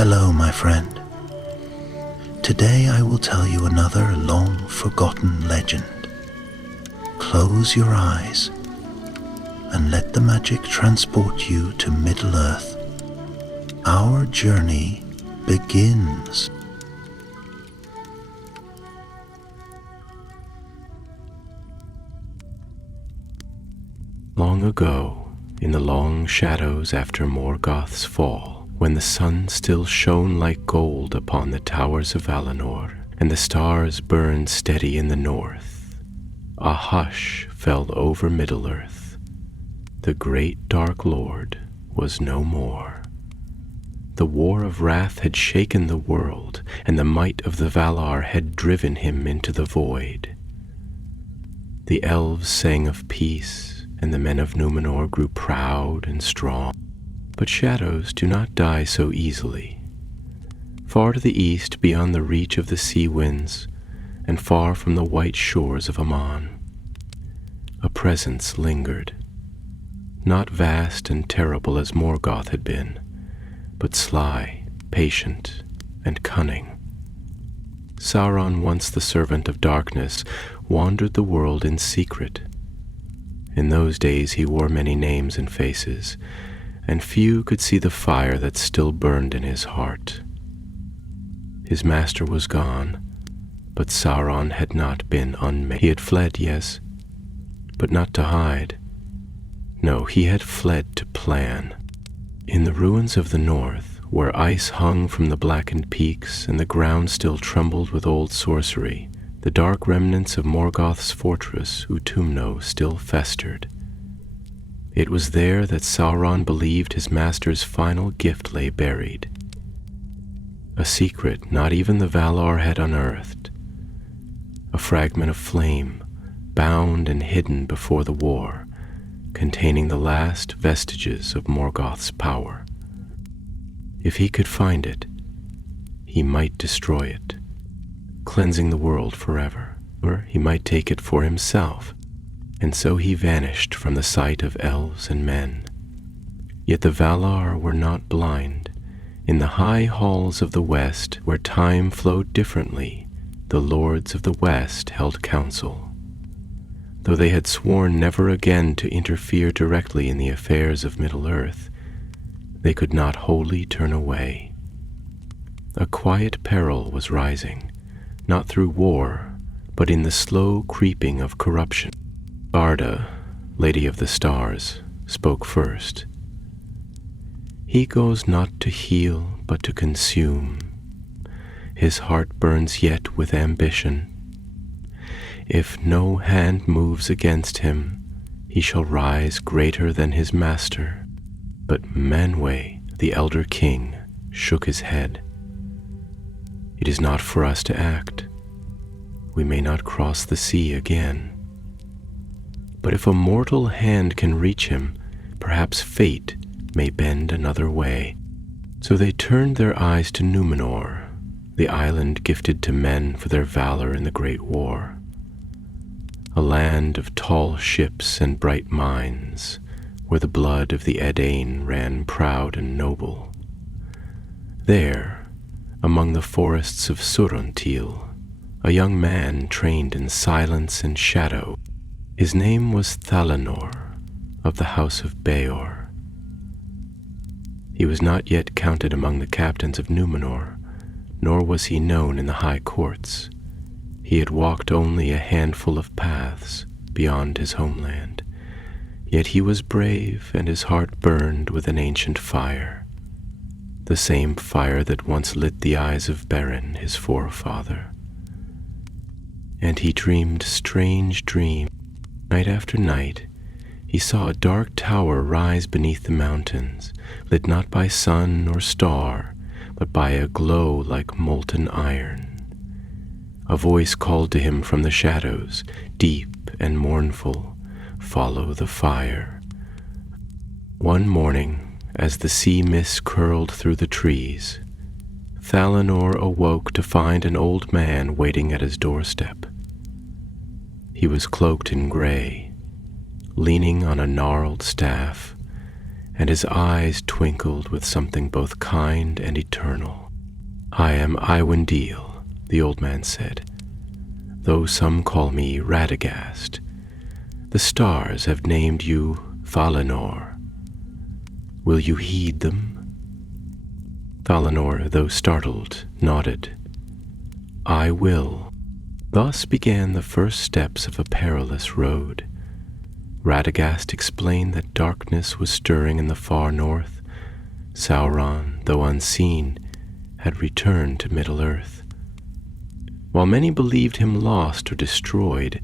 Hello, my friend. Today I will tell you another long-forgotten legend. Close your eyes and let the magic transport you to Middle-earth. Our journey begins. Long ago, in the long shadows after Morgoth's fall, when the sun still shone like gold upon the towers of Valinor, and the stars burned steady in the north, a hush fell over Middle-earth. The great Dark Lord was no more. The war of wrath had shaken the world, and the might of the Valar had driven him into the void. The elves sang of peace, and the men of Númenor grew proud and strong. But shadows do not die so easily. Far to the east, beyond the reach of the sea winds, and far from the white shores of Aman, a presence lingered, not vast and terrible as Morgoth had been, but sly, patient, and cunning. Sauron, once the servant of darkness, wandered the world in secret. In those days he wore many names and faces, and few could see the fire that still burned in his heart. His master was gone, but Sauron had not been unmade. He had fled, yes, but not to hide. No, he had fled to plan. In the ruins of the north, where ice hung from the blackened peaks and the ground still trembled with old sorcery, the dark remnants of Morgoth's fortress Utumno still festered. It was there that Sauron believed his master's final gift lay buried. A secret not even the Valar had unearthed. A fragment of flame, bound and hidden before the war, containing the last vestiges of Morgoth's power. If he could find it, he might destroy it, cleansing the world forever, or he might take it for himself. And so he vanished from the sight of elves and men. Yet the Valar were not blind. In the high halls of the West, where time flowed differently, the lords of the West held council. Though they had sworn never again to interfere directly in the affairs of Middle-earth, they could not wholly turn away. A quiet peril was rising, not through war, but in the slow creeping of corruption. Arda, Lady of the Stars, spoke first. He goes not to heal, but to consume. His heart burns yet with ambition. If no hand moves against him, he shall rise greater than his master. But Manwë, the elder king, shook his head. It is not for us to act. We may not cross the sea again. But if a mortal hand can reach him, perhaps fate may bend another way. So they turned their eyes to Númenor, the island gifted to men for their valor in the Great War. A land of tall ships and bright mines, where the blood of the Edain ran proud and noble. There, among the forests of Surontil, a young man trained in silence and shadow. His name was Thalanor, of the house of Beor. He was not yet counted among the captains of Númenor, nor was he known in the high courts. He had walked only a handful of paths beyond his homeland, yet he was brave and his heart burned with an ancient fire, the same fire that once lit the eyes of Beren, his forefather. And he dreamed strange dreams. Night after night, he saw a dark tower rise beneath the mountains, lit not by sun nor star, but by a glow like molten iron. A voice called to him from the shadows, deep and mournful, "Follow the fire." One morning, as the sea mist curled through the trees, Thalanor awoke to find an old man waiting at his doorstep. He was cloaked in gray, leaning on a gnarled staff, and his eyes twinkled with something both kind and eternal. "I am Iwendil," the old man said, "though some call me Radagast. The stars have named you Valinor. Will you heed them?" Valinor, though startled, nodded. "I will." Thus began the first steps of a perilous road. Radagast explained that darkness was stirring in the far north. Sauron, though unseen, had returned to Middle-earth. While many believed him lost or destroyed,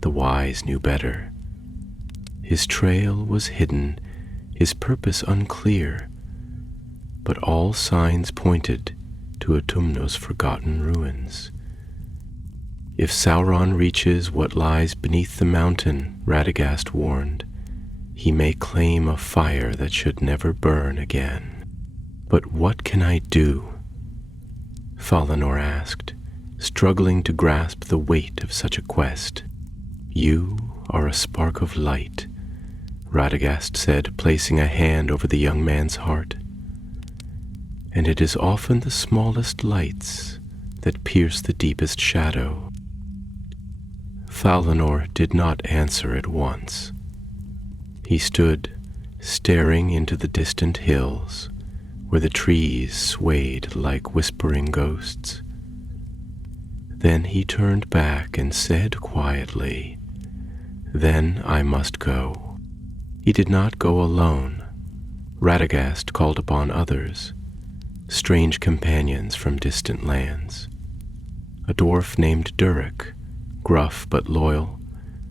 the wise knew better. His trail was hidden, his purpose unclear, but all signs pointed to Autumno's forgotten ruins. If Sauron reaches what lies beneath the mountain, Radagast warned, he may claim a fire that should never burn again. "But what can I do?" Valinor asked, struggling to grasp the weight of such a quest. "You are a spark of light," Radagast said, placing a hand over the young man's heart. "And it is often the smallest lights that pierce the deepest shadow." Valinor did not answer at once. He stood, staring into the distant hills, where the trees swayed like whispering ghosts. Then he turned back and said quietly, "Then I must go." He did not go alone. Radagast called upon others, strange companions from distant lands. A dwarf named Durek, gruff but loyal,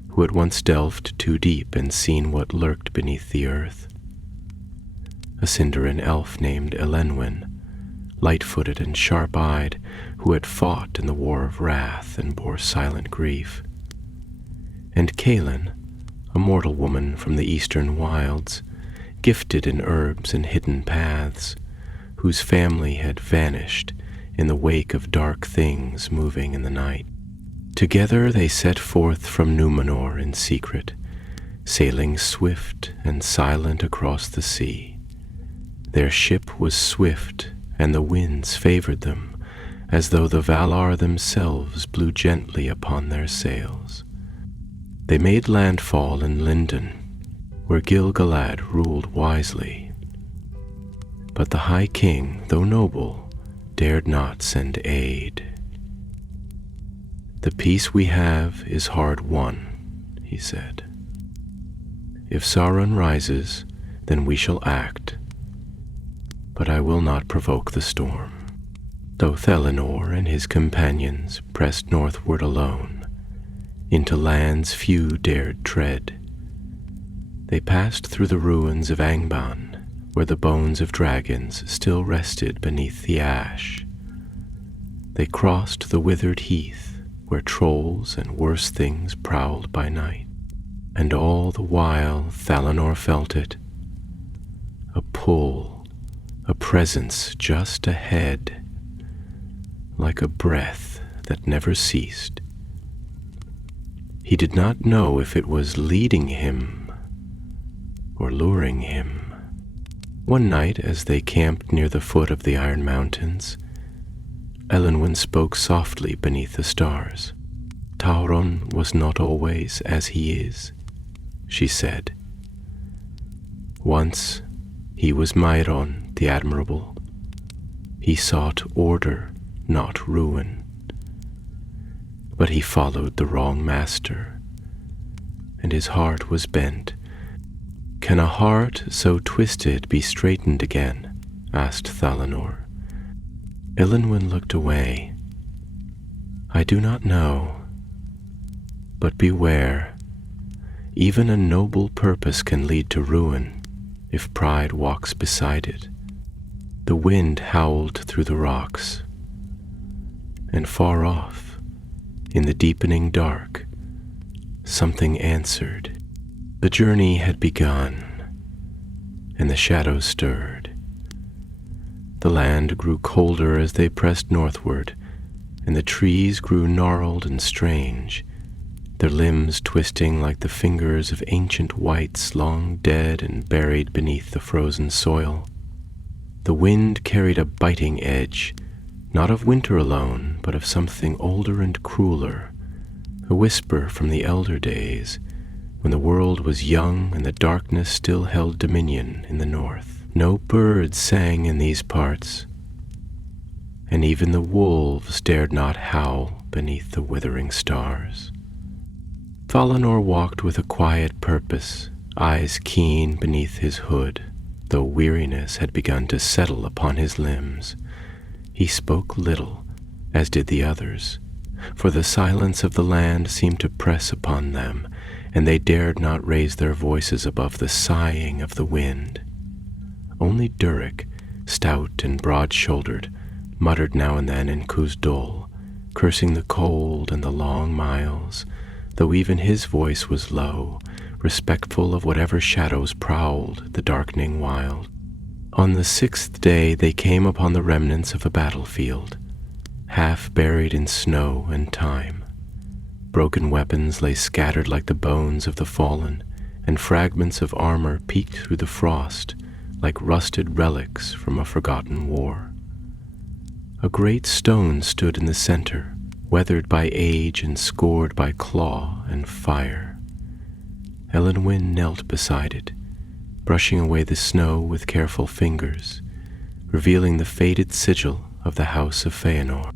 who had once delved too deep and seen what lurked beneath the earth. A Sindarin elf named Elenwen, light-footed and sharp-eyed, who had fought in the War of Wrath and bore silent grief. And Kaelin, a mortal woman from the eastern wilds, gifted in herbs and hidden paths, whose family had vanished in the wake of dark things moving in the night. Together they set forth from Númenor in secret, sailing swift and silent across the sea. Their ship was swift, and the winds favored them, as though the Valar themselves blew gently upon their sails. They made landfall in Lindon, where Gil-galad ruled wisely. But the High King, though noble, dared not send aid. "The peace we have is hard won," he said. "If Sauron rises, then we shall act. But I will not provoke the storm." Though Thelenor and his companions pressed northward alone, into lands few dared tread, they passed through the ruins of Angband, where the bones of dragons still rested beneath the ash. They crossed the withered heath, where trolls and worse things prowled by night. And all the while Thalinor felt it, a pull, a presence just ahead, like a breath that never ceased. He did not know if it was leading him or luring him. One night, as they camped near the foot of the Iron Mountains, Elenwen spoke softly beneath the stars. "Tauron was not always as he is," she said. "Once he was Mairon the Admirable. He sought order, not ruin. But he followed the wrong master, and his heart was bent." "Can a heart so twisted be straightened again?" asked Thalinor. Elenwen looked away. "I do not know. But beware. Even a noble purpose can lead to ruin if pride walks beside it." The wind howled through the rocks, and far off, in the deepening dark, something answered. The journey had begun, and the shadows stirred. The land grew colder as they pressed northward, and the trees grew gnarled and strange, their limbs twisting like the fingers of ancient wights long dead and buried beneath the frozen soil. The wind carried a biting edge, not of winter alone, but of something older and crueler, a whisper from the elder days, when the world was young and the darkness still held dominion in the north. No birds sang in these parts, and even the wolves dared not howl beneath the withering stars. Valinor walked with a quiet purpose, eyes keen beneath his hood, though weariness had begun to settle upon his limbs. He spoke little, as did the others, for the silence of the land seemed to press upon them, and they dared not raise their voices above the sighing of the wind. Only Durek, stout and broad-shouldered, muttered now and then in Khuzdul, cursing the cold and the long miles, though even his voice was low, respectful of whatever shadows prowled the darkening wild. On the 6th day they came upon the remnants of a battlefield, half buried in snow and time. Broken weapons lay scattered like the bones of the fallen, and fragments of armor peeked through the frost like rusted relics from a forgotten war. A great stone stood in the center, weathered by age and scored by claw and fire. Elenwen knelt beside it, brushing away the snow with careful fingers, revealing the faded sigil of the House of Feanor.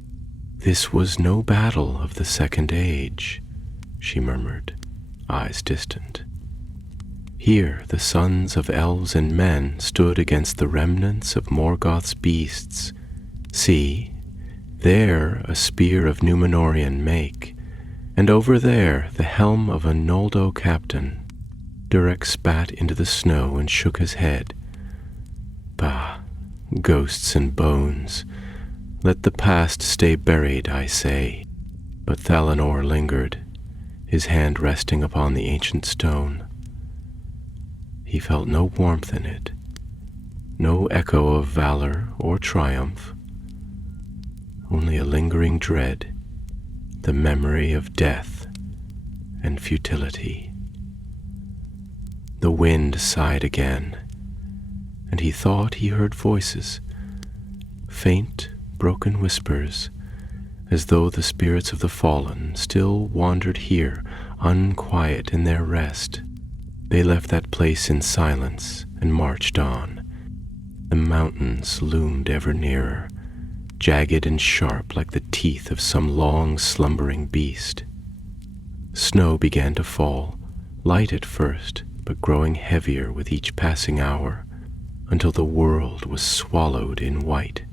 "This was no battle of the Second Age," she murmured, eyes distant. "Here the sons of elves and men stood against the remnants of Morgoth's beasts. See, there a spear of Númenorian make, and over there the helm of a Noldo captain." Durek spat into the snow and shook his head. "Bah, ghosts and bones. Let the past stay buried, I say." But Thalanor lingered, his hand resting upon the ancient stone. He felt no warmth in it, no echo of valor or triumph, only a lingering dread, the memory of death and futility. The wind sighed again, and he thought he heard voices, faint, broken whispers, as though the spirits of the fallen still wandered here, unquiet in their rest. They left that place in silence and marched on. The mountains loomed ever nearer, jagged and sharp like the teeth of some long slumbering beast. Snow began to fall, light at first, but growing heavier with each passing hour, until the world was swallowed in white.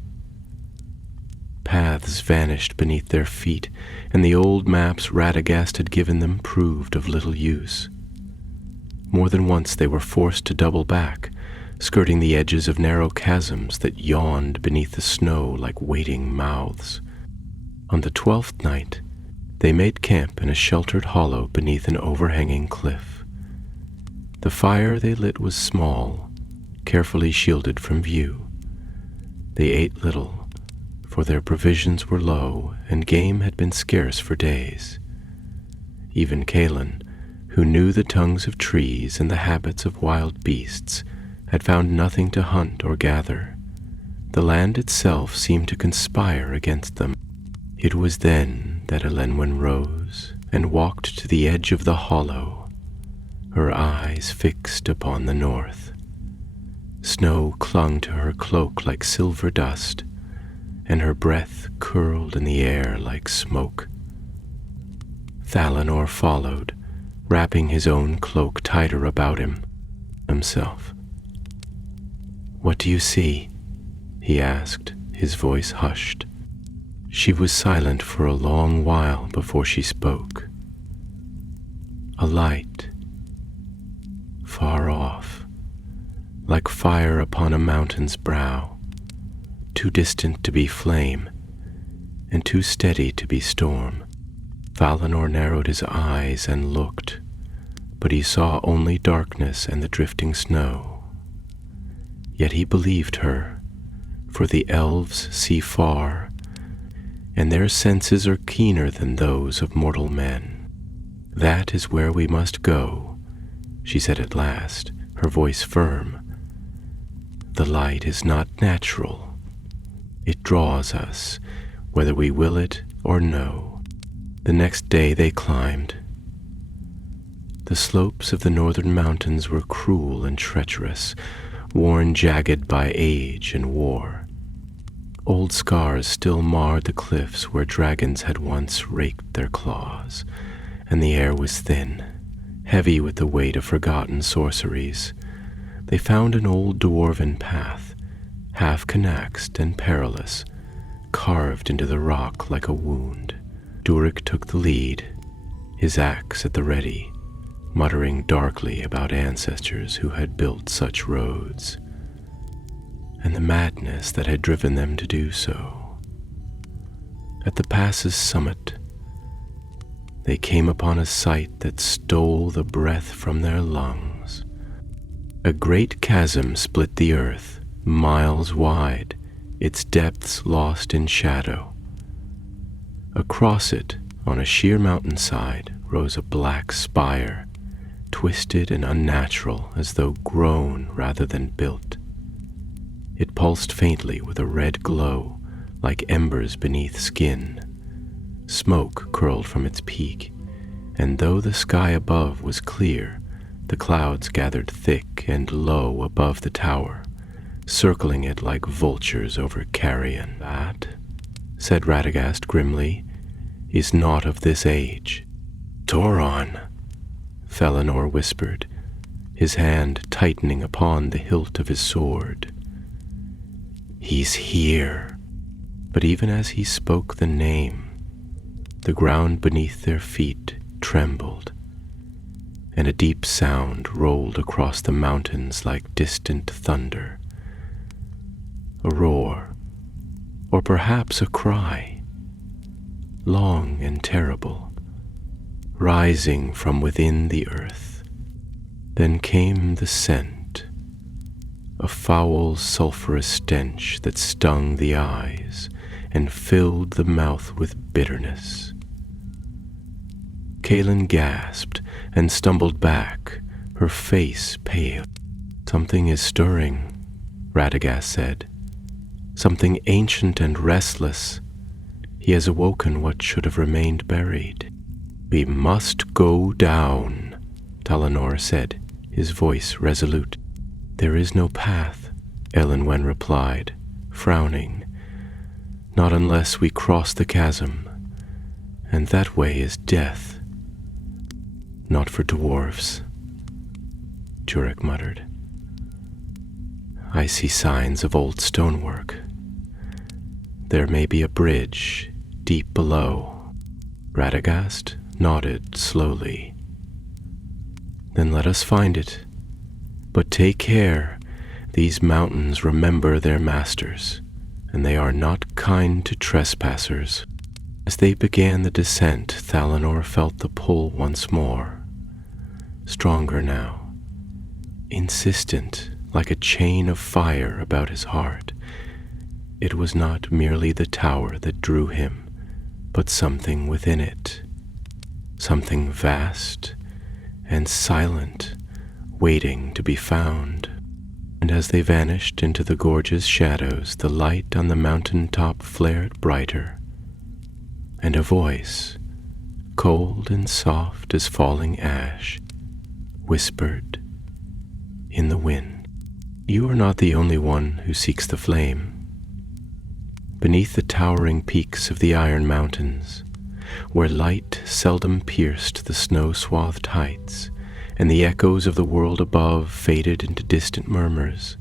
Paths vanished beneath their feet, and the old maps Radagast had given them proved of little use. More than once they were forced to double back, skirting the edges of narrow chasms that yawned beneath the snow like waiting mouths. On the 12th night, they made camp in a sheltered hollow beneath an overhanging cliff. The fire they lit was small, carefully shielded from view. They ate little, for their provisions were low and game had been scarce for days. Even Kaelin, who knew the tongues of trees and the habits of wild beasts, had found nothing to hunt or gather. The land itself seemed to conspire against them. It was then that Elenwen rose and walked to the edge of the hollow, her eyes fixed upon the north. Snow clung to her cloak like silver dust, and her breath curled in the air like smoke. Thalanor followed, wrapping his own cloak tighter about himself. "What do you see?" he asked, his voice hushed. She was silent for a long while before she spoke. "A light, far off, like fire upon a mountain's brow, too distant to be flame, and too steady to be storm." Valinor narrowed his eyes and looked, but he saw only darkness and the drifting snow. Yet he believed her, for the elves see far, and their senses are keener than those of mortal men. "That is where we must go," she said at last, her voice firm. "The light is not natural. It draws us, whether we will it or no." The next day they climbed. The slopes of the northern mountains were cruel and treacherous, worn jagged by age and war. Old scars still marred the cliffs where dragons had once raked their claws, and the air was thin, heavy with the weight of forgotten sorceries. They found an old dwarven path, half connaxed and perilous, carved into the rock like a wound. Durik took the lead, his axe at the ready, muttering darkly about ancestors who had built such roads, and the madness that had driven them to do so. At the pass's summit, they came upon a sight that stole the breath from their lungs. A great chasm split the earth, miles wide, its depths lost in shadow. Across it, on a sheer mountainside, rose a black spire, twisted and unnatural as though grown rather than built. It pulsed faintly with a red glow, like embers beneath skin. Smoke curled from its peak, and though the sky above was clear, the clouds gathered thick and low above the tower, circling it like vultures over carrion. "That," said Radagast grimly, "is not of this age." "Sauron," Felinor whispered, his hand tightening upon the hilt of his sword. "He's here." But even as he spoke the name, the ground beneath their feet trembled, and a deep sound rolled across the mountains like distant thunder. A roar, or perhaps a cry, long and terrible, rising from within the earth. Then came the scent, a foul sulphurous stench that stung the eyes and filled the mouth with bitterness. Kaelin gasped and stumbled back, her face pale. "Something is stirring," Radagast said. "Something ancient and restless. He has awoken what should have remained buried." "We must go down," Felinor said, his voice resolute. "There is no path," Elenwen replied, frowning. "Not unless we cross the chasm, and that way is death." "Not for dwarves," Durik muttered. "I see signs of old stonework. There may be a bridge deep below." Radagast nodded slowly. "Then let us find it. But take care. These mountains remember their masters, and they are not kind to trespassers." As they began the descent, Felinor felt the pull once more, stronger now, insistent like a chain of fire about his heart. It was not merely the tower that drew him, but something within it, something vast and silent, waiting to be found. And as they vanished into the gorge's shadows, the light on the mountain top flared brighter, and a voice, cold and soft as falling ash, whispered in the wind, "You are not the only one who seeks the flame. Beneath the towering peaks of the Iron Mountains, where light seldom pierced the snow-swathed heights, and the echoes of the world above faded into distant murmurs,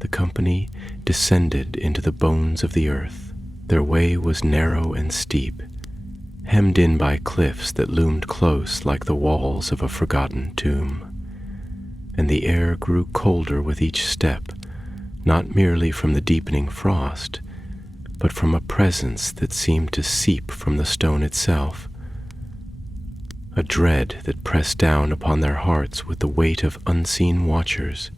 the company descended into the bones of the earth. Their way was narrow and steep, hemmed in by cliffs that loomed close like the walls of a forgotten tomb, and the air grew colder with each step, not merely from the deepening frost, but from a presence that seemed to seep from the stone itself, a dread that pressed down upon their hearts with the weight of unseen watchers.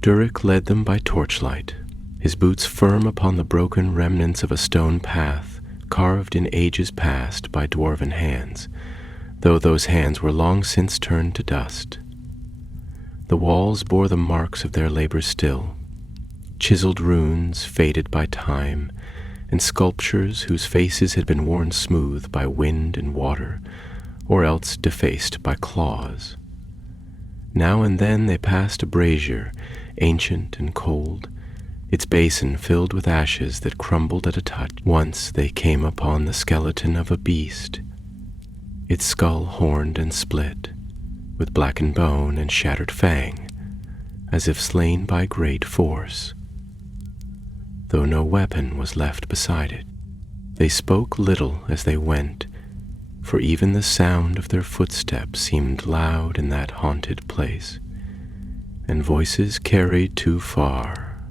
Durik led them by torchlight, his boots firm upon the broken remnants of a stone path carved in ages past by dwarven hands, though those hands were long since turned to dust. The walls bore the marks of their labor still, chiseled runes faded by time, and sculptures whose faces had been worn smooth by wind and water, or else defaced by claws. Now and then they passed a brazier, ancient and cold, its basin filled with ashes that crumbled at a touch. Once they came upon the skeleton of a beast, its skull horned and split, with blackened bone and shattered fang, as if slain by great force, though no weapon was left beside it. They spoke little as they went, for even the sound of their footsteps seemed loud in that haunted place, and voices carried too far,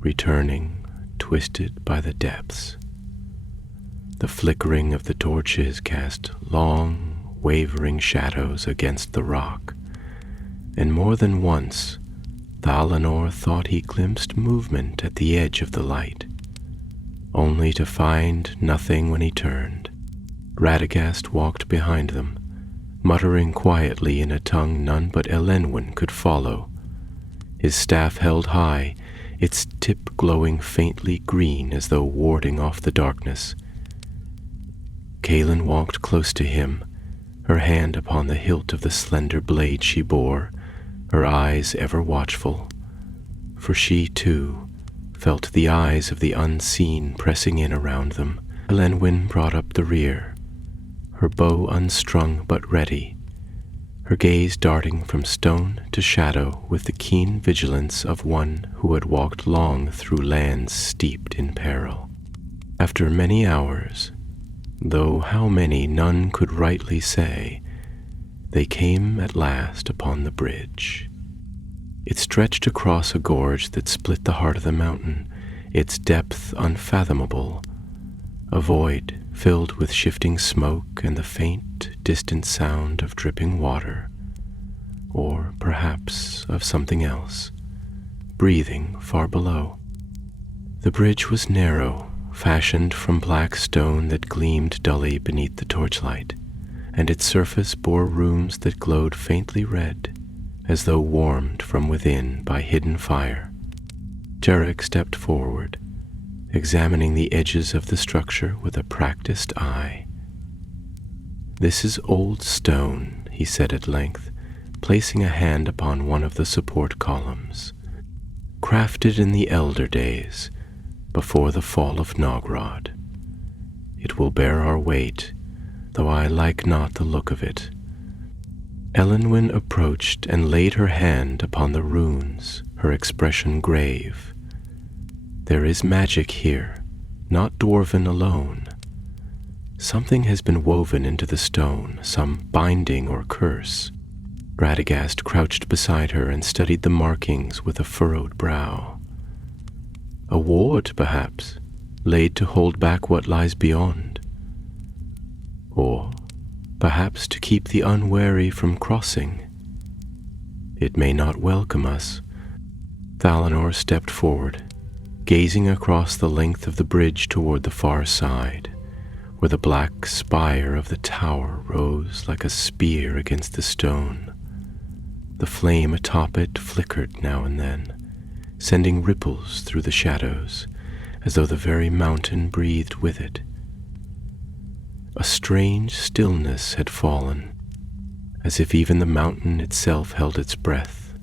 returning, twisted by the depths. The flickering of the torches cast long, wavering shadows against the rock, and more than once Valinor thought he glimpsed movement at the edge of the light, only to find nothing when he turned. Radagast walked behind them, muttering quietly in a tongue none but Elenwen could follow, his staff held high, its tip glowing faintly green as though warding off the darkness. Kaelin walked close to him, her hand upon the hilt of the slender blade she bore, her eyes ever watchful, for she, too, felt the eyes of the unseen pressing in around them. Elenwen brought up the rear, her bow unstrung but ready, her gaze darting from stone to shadow with the keen vigilance of one who had walked long through lands steeped in peril. After many hours, though how many none could rightly say, they came at last upon the bridge. It stretched across a gorge that split the heart of the mountain, its depth unfathomable, a void filled with shifting smoke and the faint, distant sound of dripping water, or perhaps of something else, breathing far below. The bridge was narrow, fashioned from black stone that gleamed dully beneath the torchlight, and its surface bore rooms that glowed faintly red, as though warmed from within by hidden fire. Jarek stepped forward, examining the edges of the structure with a practiced eye. "This is old stone," he said at length, placing a hand upon one of the support columns. "Crafted in the elder days, before the fall of Nogrod. It will bear our weight, though I like not the look of it." Elenwen approached and laid her hand upon the runes, her expression grave. "There is magic here, not dwarven alone. Something has been woven into the stone, some binding or curse." Radagast crouched beside her and studied the markings with a furrowed brow. "A ward, perhaps, laid to hold back what lies beyond. Or perhaps to keep the unwary from crossing. It may not welcome us." Valinor stepped forward, gazing across the length of the bridge toward the far side, where the black spire of the tower rose like a spear against the stone. The flame atop it flickered now and then, sending ripples through the shadows, as though the very mountain breathed with it. A strange stillness had fallen, as if even the mountain itself held its breath.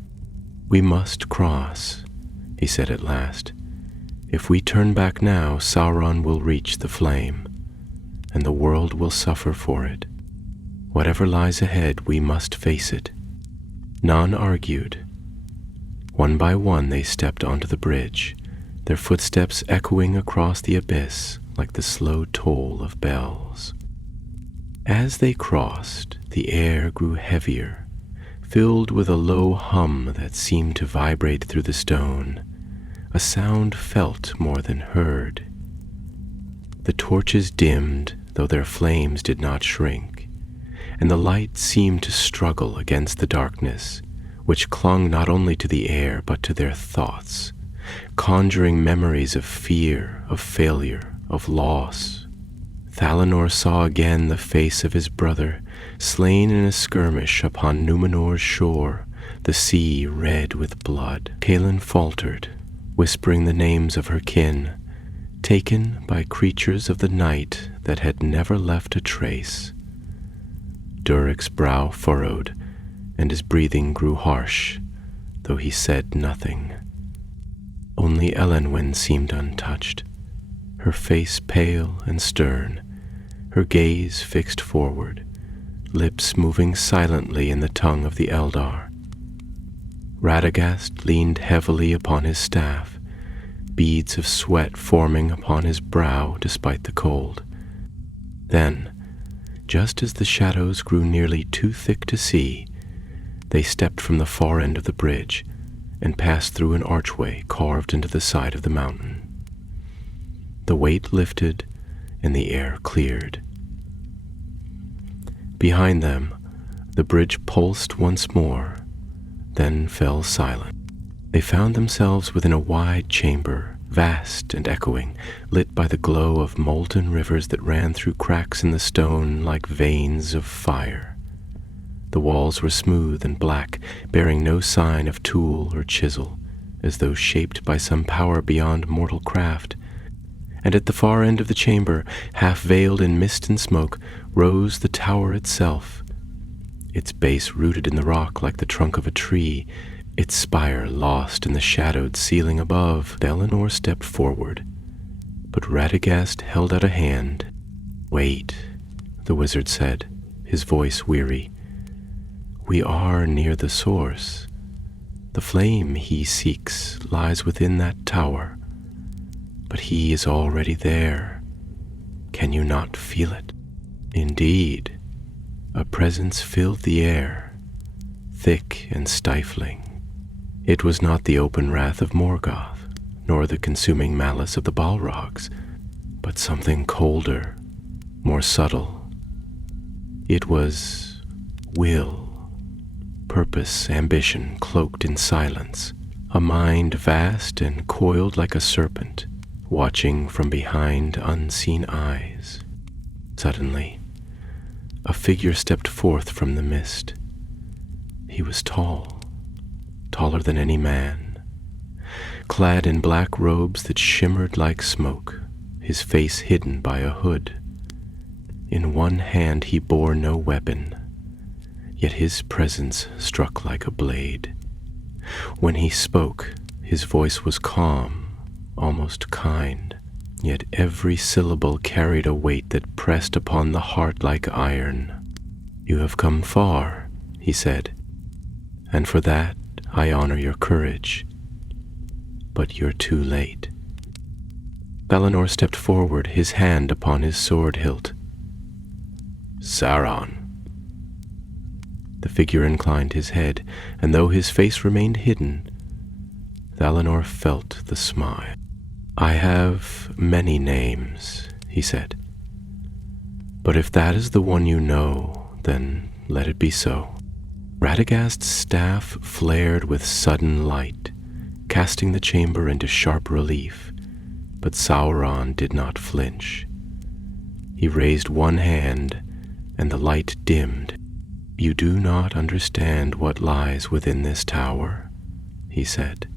"We must cross," he said at last. "If we turn back now, Sauron will reach the flame, and the world will suffer for it. Whatever lies ahead, we must face it." None argued. One by one they stepped onto the bridge, their footsteps echoing across the abyss like the slow toll of bells. As they crossed, the air grew heavier, filled with a low hum that seemed to vibrate through the stone, a sound felt more than heard. The torches dimmed, though their flames did not shrink, and the light seemed to struggle against the darkness, which clung not only to the air but to their thoughts, conjuring memories of fear, of failure, of loss. Valinor saw again the face of his brother, slain in a skirmish upon Numenor's shore, the sea red with blood. Kaelin faltered, whispering the names of her kin, taken by creatures of the night that had never left a trace. Duric's brow furrowed, and his breathing grew harsh, though he said nothing. Only Elenwen seemed untouched, her face pale and stern, her gaze fixed forward, lips moving silently in the tongue of the Eldar. Radagast leaned heavily upon his staff, beads of sweat forming upon his brow despite the cold. Then, just as the shadows grew nearly too thick to see, they stepped from the far end of the bridge and passed through an archway carved into the side of the mountain. The weight lifted and the air cleared. Behind them, the bridge pulsed once more, then fell silent. They found themselves within a wide chamber, vast and echoing, lit by the glow of molten rivers that ran through cracks in the stone like veins of fire. The walls were smooth and black, bearing no sign of tool or chisel, as though shaped by some power beyond mortal craft. And at the far end of the chamber, half veiled in mist and smoke, rose the tower itself, its base rooted in the rock like the trunk of a tree, its spire lost in the shadowed ceiling above. Elenor stepped forward, but Radagast held out a hand. "Wait," the wizard said, his voice weary. "We are near the source. The flame he seeks lies within that tower, but he is already there. Can you not feel it?" Indeed, a presence filled the air, thick and stifling. It was not the open wrath of Morgoth, nor the consuming malice of the Balrogs, but something colder, more subtle. It was will, purpose, ambition cloaked in silence, a mind vast and coiled like a serpent, watching from behind unseen eyes. Suddenly, a figure stepped forth from the mist. He was tall, taller than any man, clad in black robes that shimmered like smoke, his face hidden by a hood. In one hand he bore no weapon, yet his presence struck like a blade. When he spoke, his voice was calm, almost kind, yet every syllable carried a weight that pressed upon the heart like iron. "You have come far," he said, "and for that I honor your courage. But you're too late." Elenor stepped forward, his hand upon his sword hilt. "Sauron." The figure inclined his head, and though his face remained hidden, Elenor felt the smile. "I have many names," he said. "But if that is the one you know, then let it be so." Radagast's staff flared with sudden light, casting the chamber into sharp relief, but Sauron did not flinch. He raised one hand, and the light dimmed. "You do not understand what lies within this tower," he said.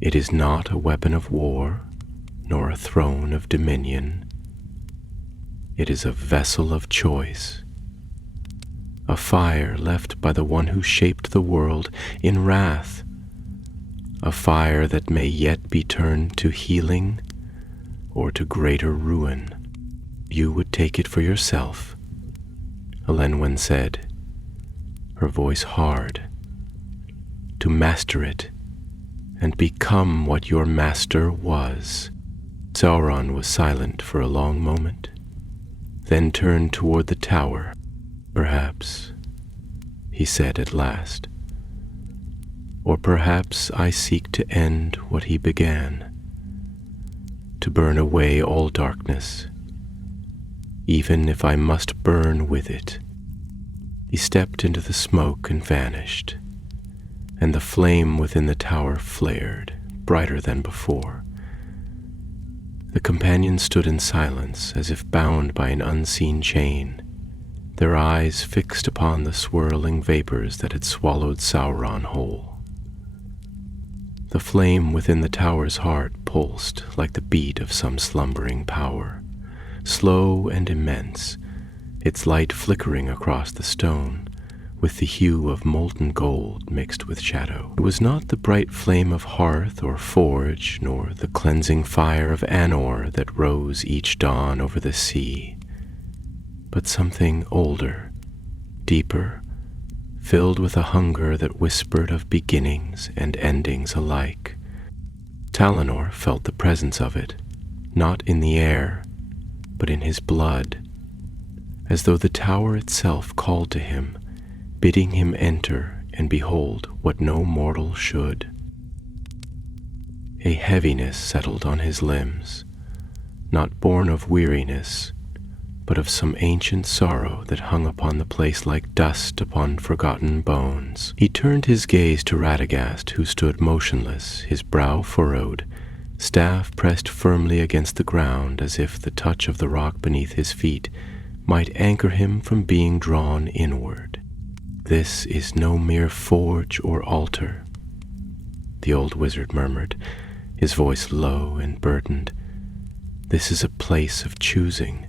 "It is not a weapon of war, nor a throne of dominion. It is a vessel of choice, a fire left by the one who shaped the world in wrath, a fire that may yet be turned to healing or to greater ruin. You would take it for yourself," Elenwen said, her voice hard, "to master it and become what your master was." Sauron was silent for a long moment, then turned toward the tower. "Perhaps," he said at last, "or perhaps I seek to end what he began, to burn away all darkness, even if I must burn with it." He stepped into the smoke and vanished, and the flame within the tower flared, brighter than before. The companions stood in silence, as if bound by an unseen chain. their eyes fixed upon the swirling vapors that had swallowed Sauron whole. The flame within the tower's heart pulsed like the beat of some slumbering power, slow and immense, its light flickering across the stone with the hue of molten gold mixed with shadow. It was not the bright flame of hearth or forge, nor the cleansing fire of Anor that rose each dawn over the sea, but something older, deeper, filled with a hunger that whispered of beginnings and endings alike. Talinor felt the presence of it, not in the air, but in his blood, as though the tower itself called to him, bidding him enter and behold what no mortal should. A heaviness settled on his limbs, not born of weariness, but of some ancient sorrow that hung upon the place like dust upon forgotten bones. He turned his gaze to Radagast, who stood motionless, his brow furrowed, staff pressed firmly against the ground as if the touch of the rock beneath his feet might anchor him from being drawn inward. "This is no mere forge or altar," the old wizard murmured, his voice low and burdened. "This is a place of choosing,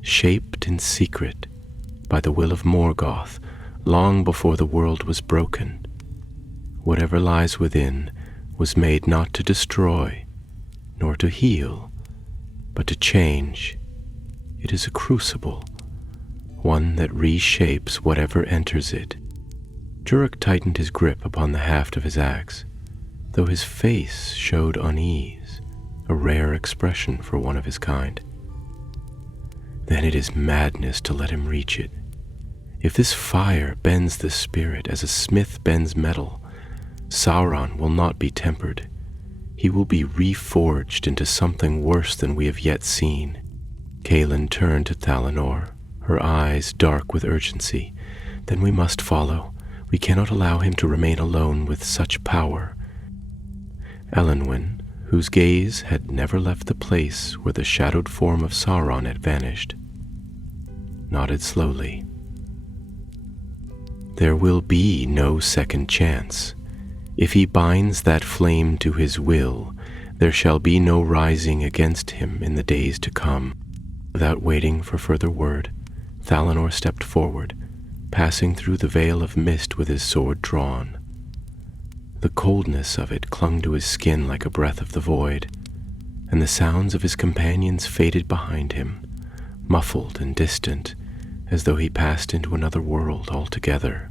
shaped in secret by the will of Morgoth long before the world was broken. Whatever lies within was made not to destroy, nor to heal, but to change. It is a crucible, one that reshapes whatever enters it." Jurek tightened his grip upon the haft of his axe, though his face showed unease, a rare expression for one of his kind. "Then it is madness to let him reach it. If this fire bends the spirit as a smith bends metal, Sauron will not be tempered. He will be reforged into something worse than we have yet seen." Kaelin turned to Thalinor, her eyes dark with urgency. "Then we must follow. We cannot allow him to remain alone with such power." Elenwen, whose gaze had never left the place where the shadowed form of Sauron had vanished, nodded slowly. "There will be no second chance. If he binds that flame to his will, there shall be no rising against him in the days to come." Without waiting for further word, Thalinor stepped forward, passing through the veil of mist with his sword drawn. The coldness of it clung to his skin like a breath of the void, and the sounds of his companions faded behind him, muffled and distant, as though he passed into another world altogether.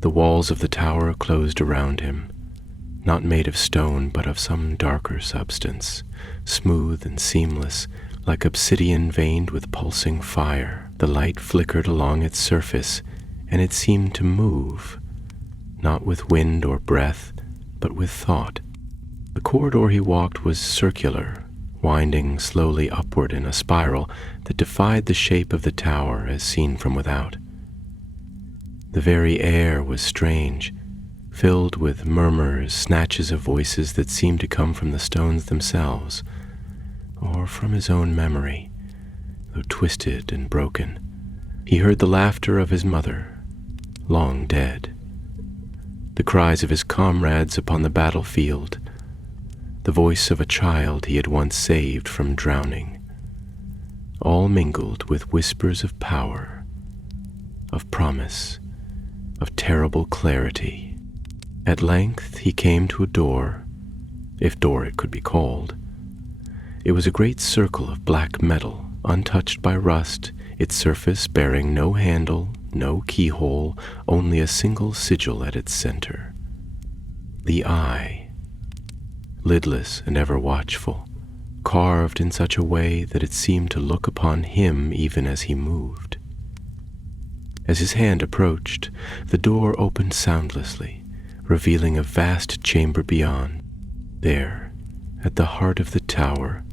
The walls of the tower closed around him, not made of stone but of some darker substance, smooth and seamless, like obsidian veined with pulsing fire. The light flickered along its surface, and it seemed to move, not with wind or breath, but with thought. The corridor he walked was circular, winding slowly upward in a spiral that defied the shape of the tower as seen from without. The very air was strange, filled with murmurs, snatches of voices that seemed to come from the stones themselves, or from his own memory, though twisted and broken. He heard the laughter of his mother, long dead, the cries of his comrades upon the battlefield, the voice of a child he had once saved from drowning, all mingled with whispers of power, of promise, of terrible clarity. At length he came to a door, if door it could be called. It was a great circle of black metal, untouched by rust, its surface bearing no handle, no keyhole, only a single sigil at its center. The Eye, lidless and ever watchful, carved in such a way that it seemed to look upon him even as he moved. As his hand approached, the door opened soundlessly, revealing a vast chamber beyond. There, at the heart of the tower,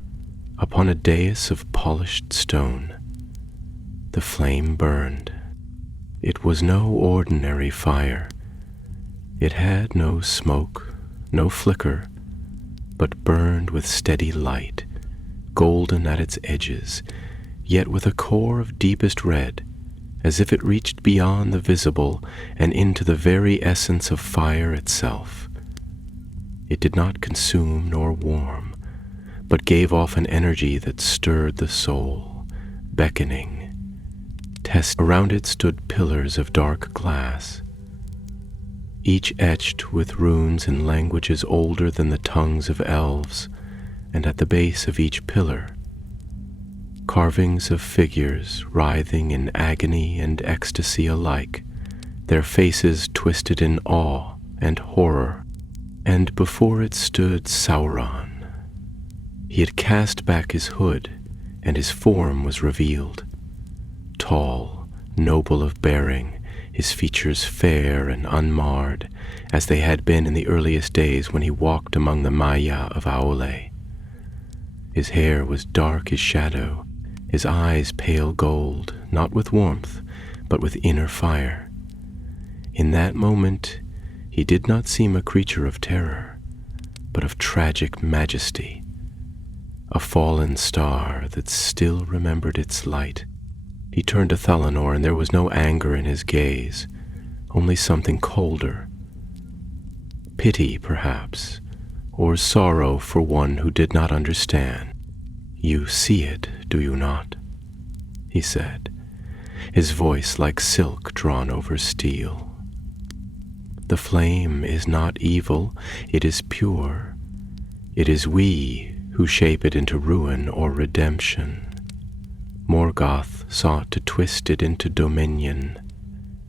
upon a dais of polished stone, the flame burned. It was no ordinary fire. It had no smoke, no flicker, but burned with steady light, golden at its edges, yet with a core of deepest red, as if it reached beyond the visible and into the very essence of fire itself. It did not consume nor warm, but gave off an energy that stirred the soul, beckoning. Around it stood pillars of dark glass, each etched with runes in languages older than the tongues of elves, and at the base of each pillar, carvings of figures writhing in agony and ecstasy alike, their faces twisted in awe and horror. And before it stood Sauron. He had cast back his hood, and his form was revealed. Tall, noble of bearing, his features fair and unmarred, as they had been in the earliest days when he walked among the Maya of Aole. His hair was dark as shadow, his eyes pale gold, not with warmth, but with inner fire. In that moment, he did not seem a creature of terror, but of tragic majesty, a fallen star that still remembered its light. He turned to Thalanor, and there was no anger in his gaze, only something colder. Pity, perhaps, or sorrow for one who did not understand. "You see it, do you not?" he said, his voice like silk drawn over steel. "The flame is not evil, it is pure. It is we who shape it into ruin or redemption. Morgoth sought to twist it into dominion,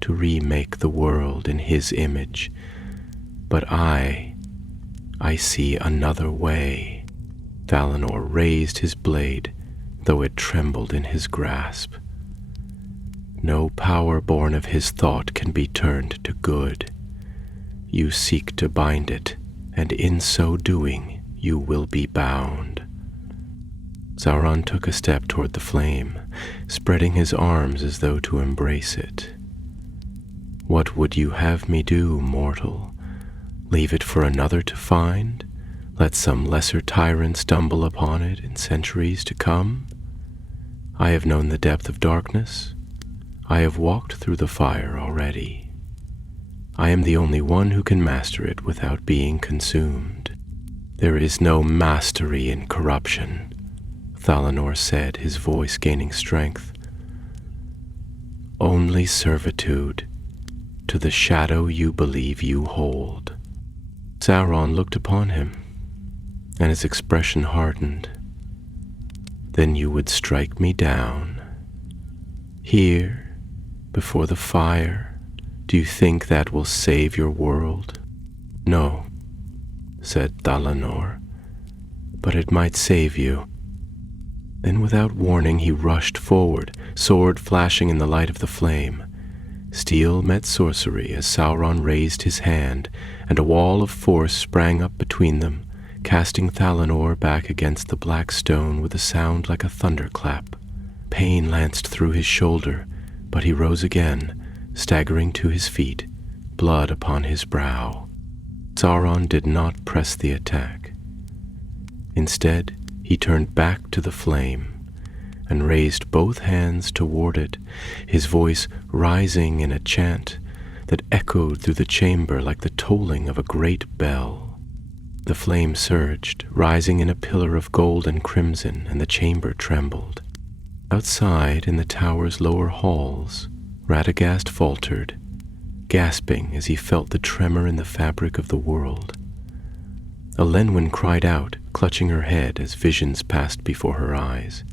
to remake the world in his image. But I see another way." Thalanor raised his blade, though it trembled in his grasp. "No power born of his thought can be turned to good. You seek to bind it, and in so doing, you will be bound." Sauron took a step toward the flame, spreading his arms as though to embrace it. "What would you have me do, mortal? Leave it for another to find? Let some lesser tyrant stumble upon it in centuries to come? I have known the depth of darkness. I have walked through the fire already. I am the only one who can master it without being consumed." "There is no mastery in corruption," Thalanor said, his voice gaining strength. "Only servitude to the shadow you believe you hold." Sauron looked upon him, and his expression hardened. "Then you would strike me down? Here, before the fire? Do you think that will save your world?" "No," said Thalanor, "but it might save you." Then without warning he rushed forward, sword flashing in the light of the flame. Steel met sorcery as Sauron raised his hand, and a wall of force sprang up between them, casting Thalanor back against the black stone with a sound like a thunderclap. Pain lanced through his shoulder, but he rose again, staggering to his feet, blood upon his brow. Sauron did not press the attack. Instead, he turned back to the flame and raised both hands toward it, his voice rising in a chant that echoed through the chamber like the tolling of a great bell. The flame surged, rising in a pillar of gold and crimson, and the chamber trembled. Outside, in the tower's lower halls, Radagast faltered, gasping as he felt the tremor in the fabric of the world. Elenwen cried out, clutching her head as visions passed before her eyes.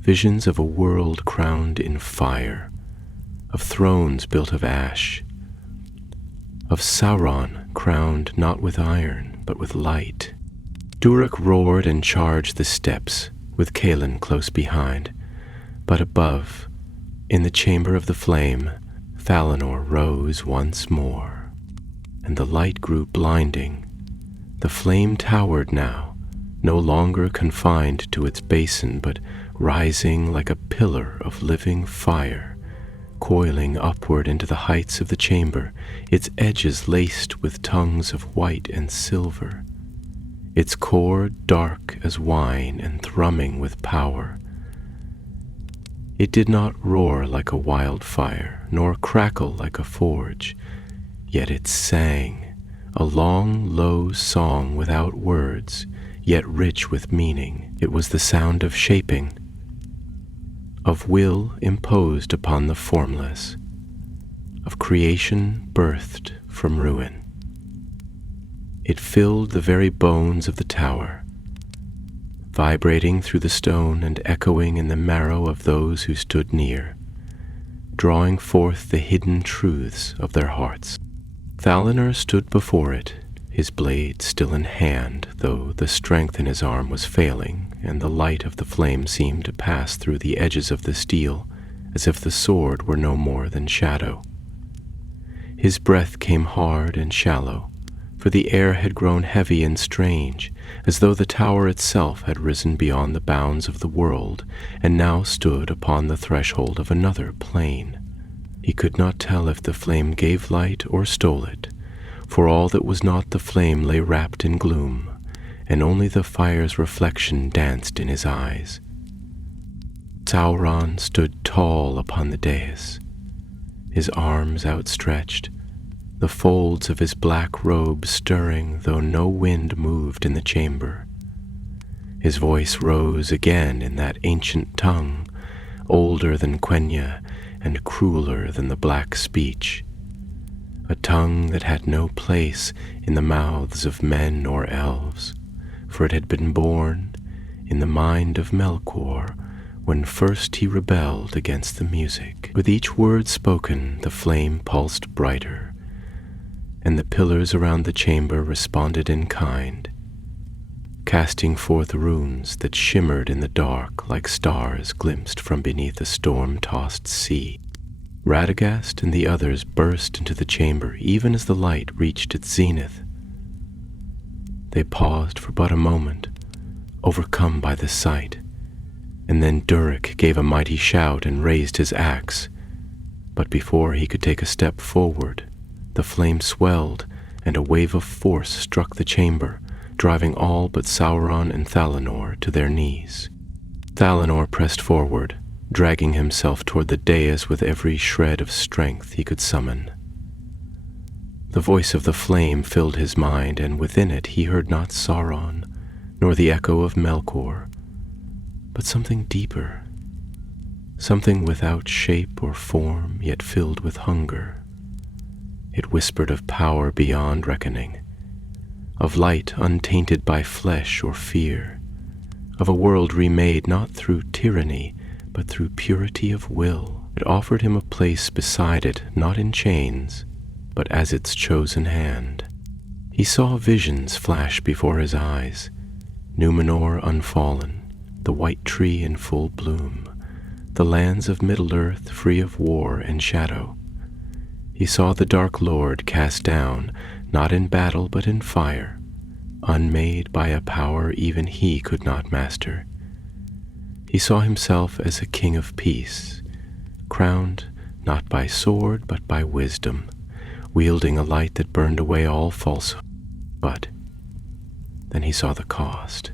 Visions of a world crowned in fire, of thrones built of ash, of Sauron crowned not with iron, but with light. Durek roared and charged the steps, with Kaelin close behind. But above, in the chamber of the flame, Thalanor rose once more, and the light grew blinding. The flame towered now, no longer confined to its basin, but rising like a pillar of living fire, coiling upward into the heights of the chamber, its edges laced with tongues of white and silver, its core dark as wine and thrumming with power. It did not roar like a wildfire, nor crackle like a forge, yet it sang, a long, low song without words, yet rich with meaning. It was the sound of shaping, of will imposed upon the formless, of creation birthed from ruin. It filled the very bones of the tower, vibrating through the stone and echoing in the marrow of those who stood near, drawing forth the hidden truths of their hearts. Valinor stood before it, his blade still in hand, though the strength in his arm was failing, and the light of the flame seemed to pass through the edges of the steel, as if the sword were no more than shadow. His breath came hard and shallow, for the air had grown heavy and strange, as though the tower itself had risen beyond the bounds of the world, and now stood upon the threshold of another plane. He could not tell if the flame gave light or stole it, for all that was not the flame lay wrapped in gloom, and only the fire's reflection danced in his eyes. Sauron stood tall upon the dais, his arms outstretched, the folds of his black robe stirring though no wind moved in the chamber. His voice rose again in that ancient tongue, older than Quenya and crueler than the black speech, a tongue that had no place in the mouths of men or elves, for it had been born in the mind of Melkor when first he rebelled against the music. With each word spoken, the flame pulsed brighter, and the pillars around the chamber responded in kind, casting forth runes that shimmered in the dark like stars glimpsed from beneath a storm-tossed sea. Radagast and the others burst into the chamber even as the light reached its zenith. They paused for but a moment, overcome by the sight, and then Durek gave a mighty shout and raised his axe. But before he could take a step forward, the flame swelled, and a wave of force struck the chamber, driving all but Sauron and Thalinor to their knees. Thalinor pressed forward, dragging himself toward the dais with every shred of strength he could summon. The voice of the flame filled his mind, and within it he heard not Sauron, nor the echo of Melkor, but something deeper, something without shape or form, yet filled with hunger. It whispered of power beyond reckoning, of light untainted by flesh or fear, of a world remade not through tyranny, but through purity of will. It offered him a place beside it, not in chains, but as its chosen hand. He saw visions flash before his eyes, Numenor unfallen, the white tree in full bloom, the lands of Middle-earth free of war and shadow. He saw the Dark Lord cast down, not in battle but in fire, unmade by a power even he could not master. He saw himself as a king of peace, crowned not by sword but by wisdom, wielding a light that burned away all falsehood. But then he saw the cost.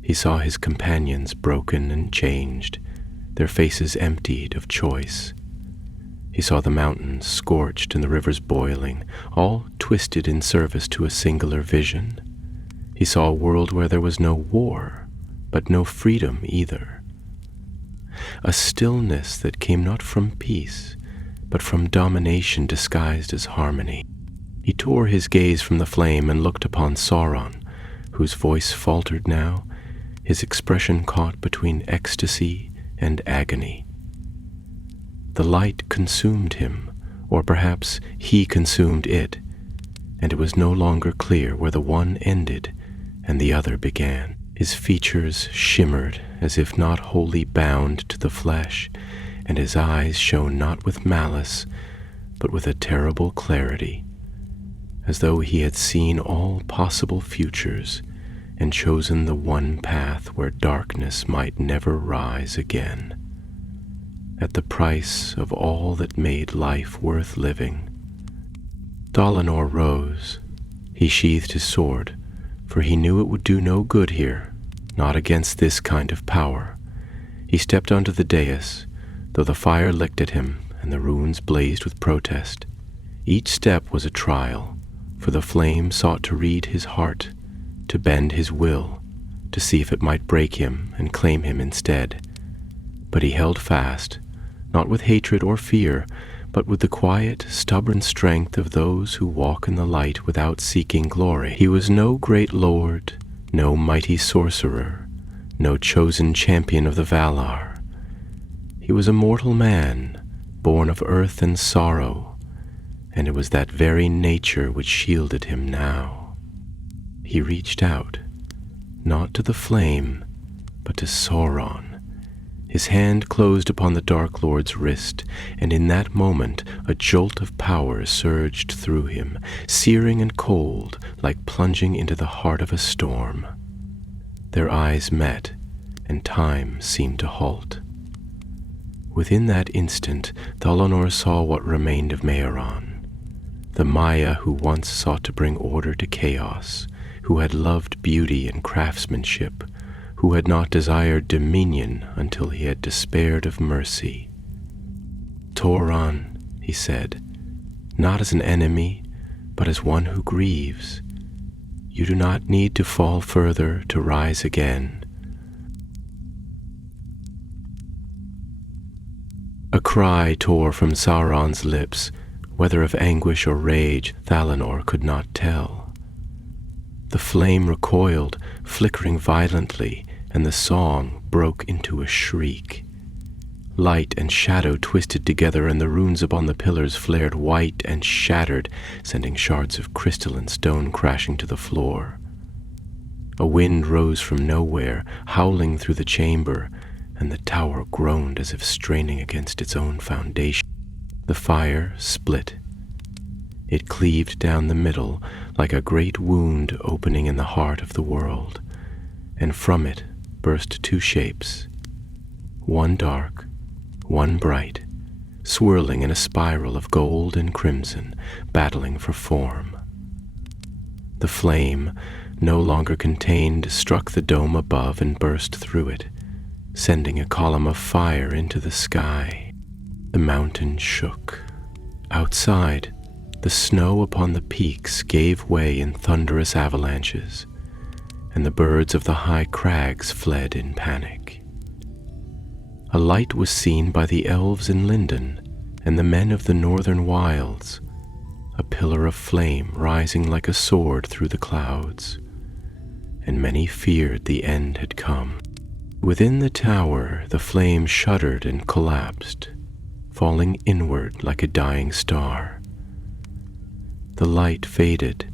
He saw his companions broken and changed, their faces emptied of choice. He saw the mountains scorched and the rivers boiling, all twisted in service to a singular vision. He saw a world where there was no war, but no freedom either. A stillness that came not from peace, but from domination disguised as harmony. He tore his gaze from the flame and looked upon Sauron, whose voice faltered now, his expression caught between ecstasy and agony. The light consumed him, or perhaps he consumed it, and it was no longer clear where the one ended and the other began. His features shimmered as if not wholly bound to the flesh, and his eyes shone not with malice, but with a terrible clarity, as though he had seen all possible futures and chosen the one path where darkness might never rise again. At the price of all that made life worth living. Dalinar rose. He sheathed his sword, for he knew it would do no good here, not against this kind of power. He stepped onto the dais, though the fire licked at him and the runes blazed with protest. Each step was a trial, for the flame sought to read his heart, to bend his will, to see if it might break him and claim him instead. But he held fast, not with hatred or fear, but with the quiet, stubborn strength of those who walk in the light without seeking glory. He was no great lord, no mighty sorcerer, no chosen champion of the Valar. He was a mortal man, born of earth and sorrow, and it was that very nature which shielded him now. He reached out, not to the flame, but to Sauron. His hand closed upon the Dark Lord's wrist, and in that moment a jolt of power surged through him, searing and cold, like plunging into the heart of a storm. Their eyes met, and time seemed to halt. Within that instant, Thalonor saw what remained of Maeron, the Maya who once sought to bring order to chaos, who had loved beauty and craftsmanship, who had not desired dominion until he had despaired of mercy. "Tauron," he said, "not as an enemy, but as one who grieves. You do not need to fall further to rise again." A cry tore from Sauron's lips, whether of anguish or rage, Thalonor could not tell. The flame recoiled, flickering violently, and the song broke into a shriek. Light and shadow twisted together, and the runes upon the pillars flared white and shattered, sending shards of crystalline stone crashing to the floor. A wind rose from nowhere, howling through the chamber, and the tower groaned as if straining against its own foundation. The fire split. It cleaved down the middle like a great wound opening in the heart of the world, and from it burst two shapes, one dark, one bright, swirling in a spiral of gold and crimson, battling for form. The flame, no longer contained, struck the dome above and burst through it, sending a column of fire into the sky. The mountain shook. Outside, the snow upon the peaks gave way in thunderous avalanches, and the birds of the high crags fled in panic. A light was seen by the elves in Lindon and the men of the northern wilds, a pillar of flame rising like a sword through the clouds, and many feared the end had come. Within the tower, the flame shuddered and collapsed, falling inward like a dying star. The light faded,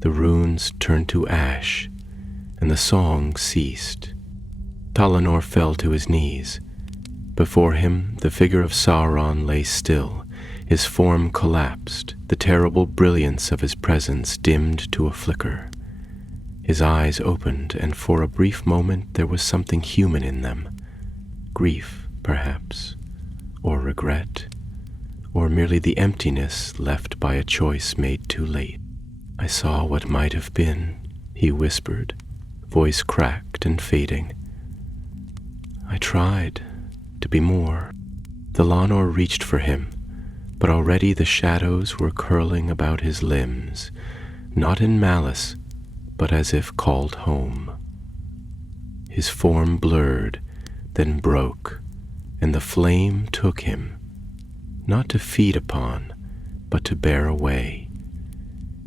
the runes turned to ash, and the song ceased. Thalonor fell to his knees. Before him, the figure of Sauron lay still. His form collapsed, the terrible brilliance of his presence dimmed to a flicker. His eyes opened, and for a brief moment there was something human in them. Grief, perhaps, or regret, or merely the emptiness left by a choice made too late. "I saw what might have been," he whispered, voice cracked and fading. "I tried to be more." Thalonor reached for him, but already the shadows were curling about his limbs, not in malice, but as if called home. His form blurred, then broke, and the flame took him, not to feed upon, but to bear away.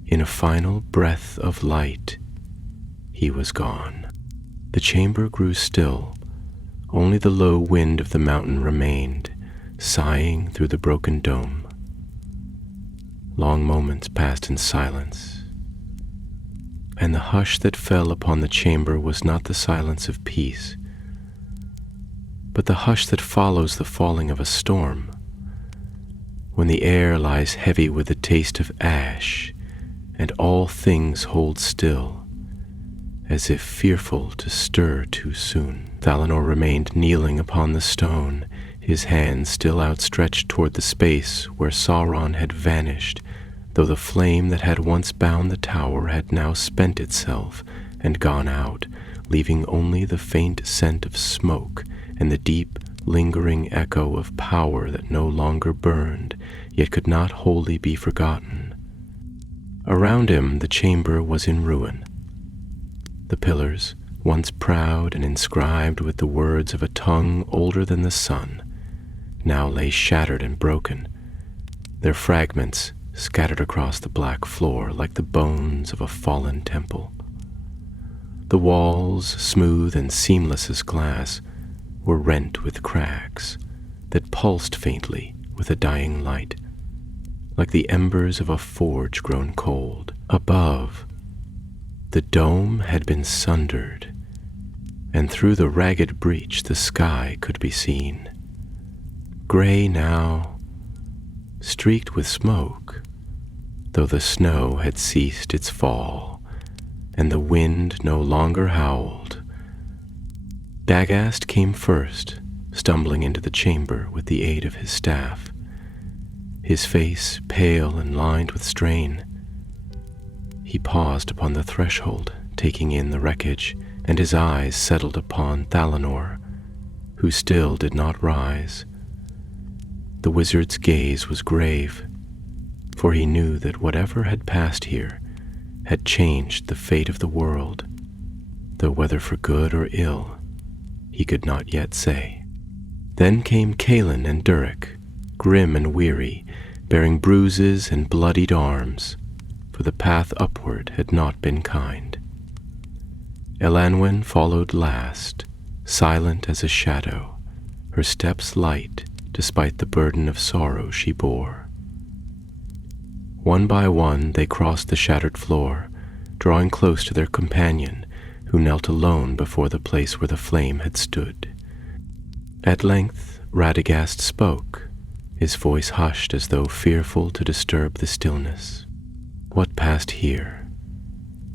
In a final breath of light, he was gone. The chamber grew still. Only the low wind of the mountain remained, sighing through the broken dome. Long moments passed in silence, and the hush that fell upon the chamber was not the silence of peace, but the hush that follows the falling of a storm, when the air lies heavy with the taste of ash, and all things hold still, as if fearful to stir too soon. Thalonor remained kneeling upon the stone, his hands still outstretched toward the space where Sauron had vanished, though the flame that had once bound the tower had now spent itself and gone out, leaving only the faint scent of smoke and the deep, lingering echo of power that no longer burned, yet could not wholly be forgotten. Around him the chamber was in ruin. The pillars, once proud and inscribed with the words of a tongue older than the sun, now lay shattered and broken, their fragments scattered across the black floor like the bones of a fallen temple. The walls, smooth and seamless as glass, were rent with cracks that pulsed faintly with a dying light, like the embers of a forge grown cold. Above, the dome had been sundered, and through the ragged breach the sky could be seen. Gray now, streaked with smoke, though the snow had ceased its fall, and the wind no longer howled. Dagast came first, stumbling into the chamber with the aid of his staff, his face pale and lined with strain. He paused upon the threshold, taking in the wreckage, and his eyes settled upon Thalanor, who still did not rise. The wizard's gaze was grave, for he knew that whatever had passed here had changed the fate of the world, though whether for good or ill, he could not yet say. Then came Calin and Durek, grim and weary, bearing bruises and bloodied arms, for the path upward had not been kind. Elanwen followed last, silent as a shadow, her steps light despite the burden of sorrow she bore. One by one they crossed the shattered floor, drawing close to their companion, who knelt alone before the place where the flame had stood. At length Radagast spoke, his voice hushed as though fearful to disturb the stillness. "What passed here?"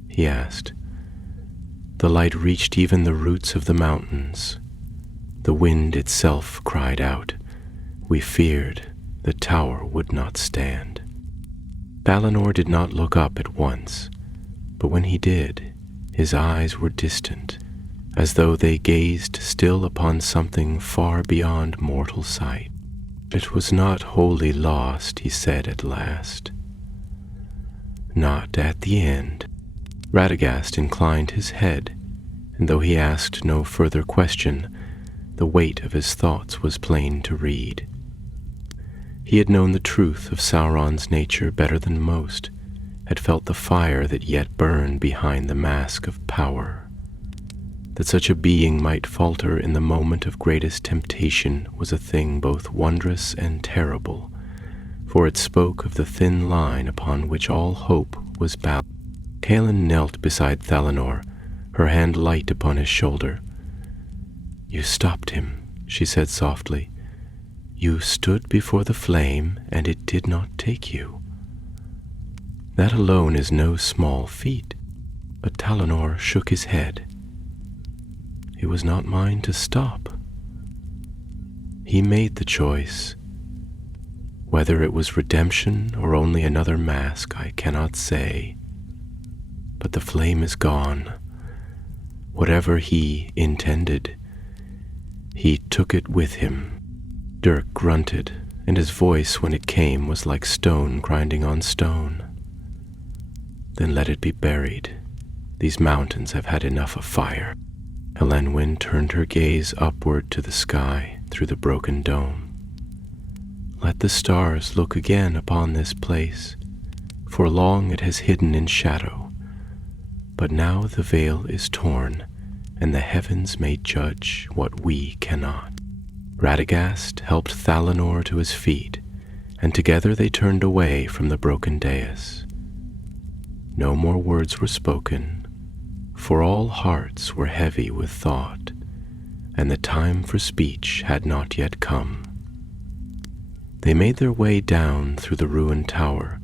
he asked. The light reached even the roots of the mountains. The wind itself cried out. We feared the tower would not stand. Thalanor did not look up at once, but when he did, his eyes were distant, as though they gazed still upon something far beyond mortal sight. "It was not wholly lost," he said at last. "Not at the end." Radagast inclined his head, and though he asked no further question, the weight of his thoughts was plain to read. He had known the truth of Sauron's nature better than most, had felt the fire that yet burned behind the mask of power. That such a being might falter in the moment of greatest temptation was a thing both wondrous and terrible, for it spoke of the thin line upon which all hope was bound. Calin knelt beside Thalanor, her hand light upon his shoulder. "You stopped him," she said softly. "You stood before the flame, and it did not take you. That alone is no small feat." But Thalanor shook his head. "It was not mine to stop. He made the choice. Whether it was redemption or only another mask, I cannot say. But the flame is gone. Whatever he intended, he took it with him." Dirk grunted, and his voice when it came was like stone grinding on stone. "Then let it be buried. These mountains have had enough of fire." Elanwen turned her gaze upward to the sky through the broken dome. "Let the stars look again upon this place. For long it has hidden in shadow, but now the veil is torn, and the heavens may judge what we cannot." Radagast helped Thalanor to his feet, and together they turned away from the broken dais. No more words were spoken, for all hearts were heavy with thought, and the time for speech had not yet come. They made their way down through the ruined tower,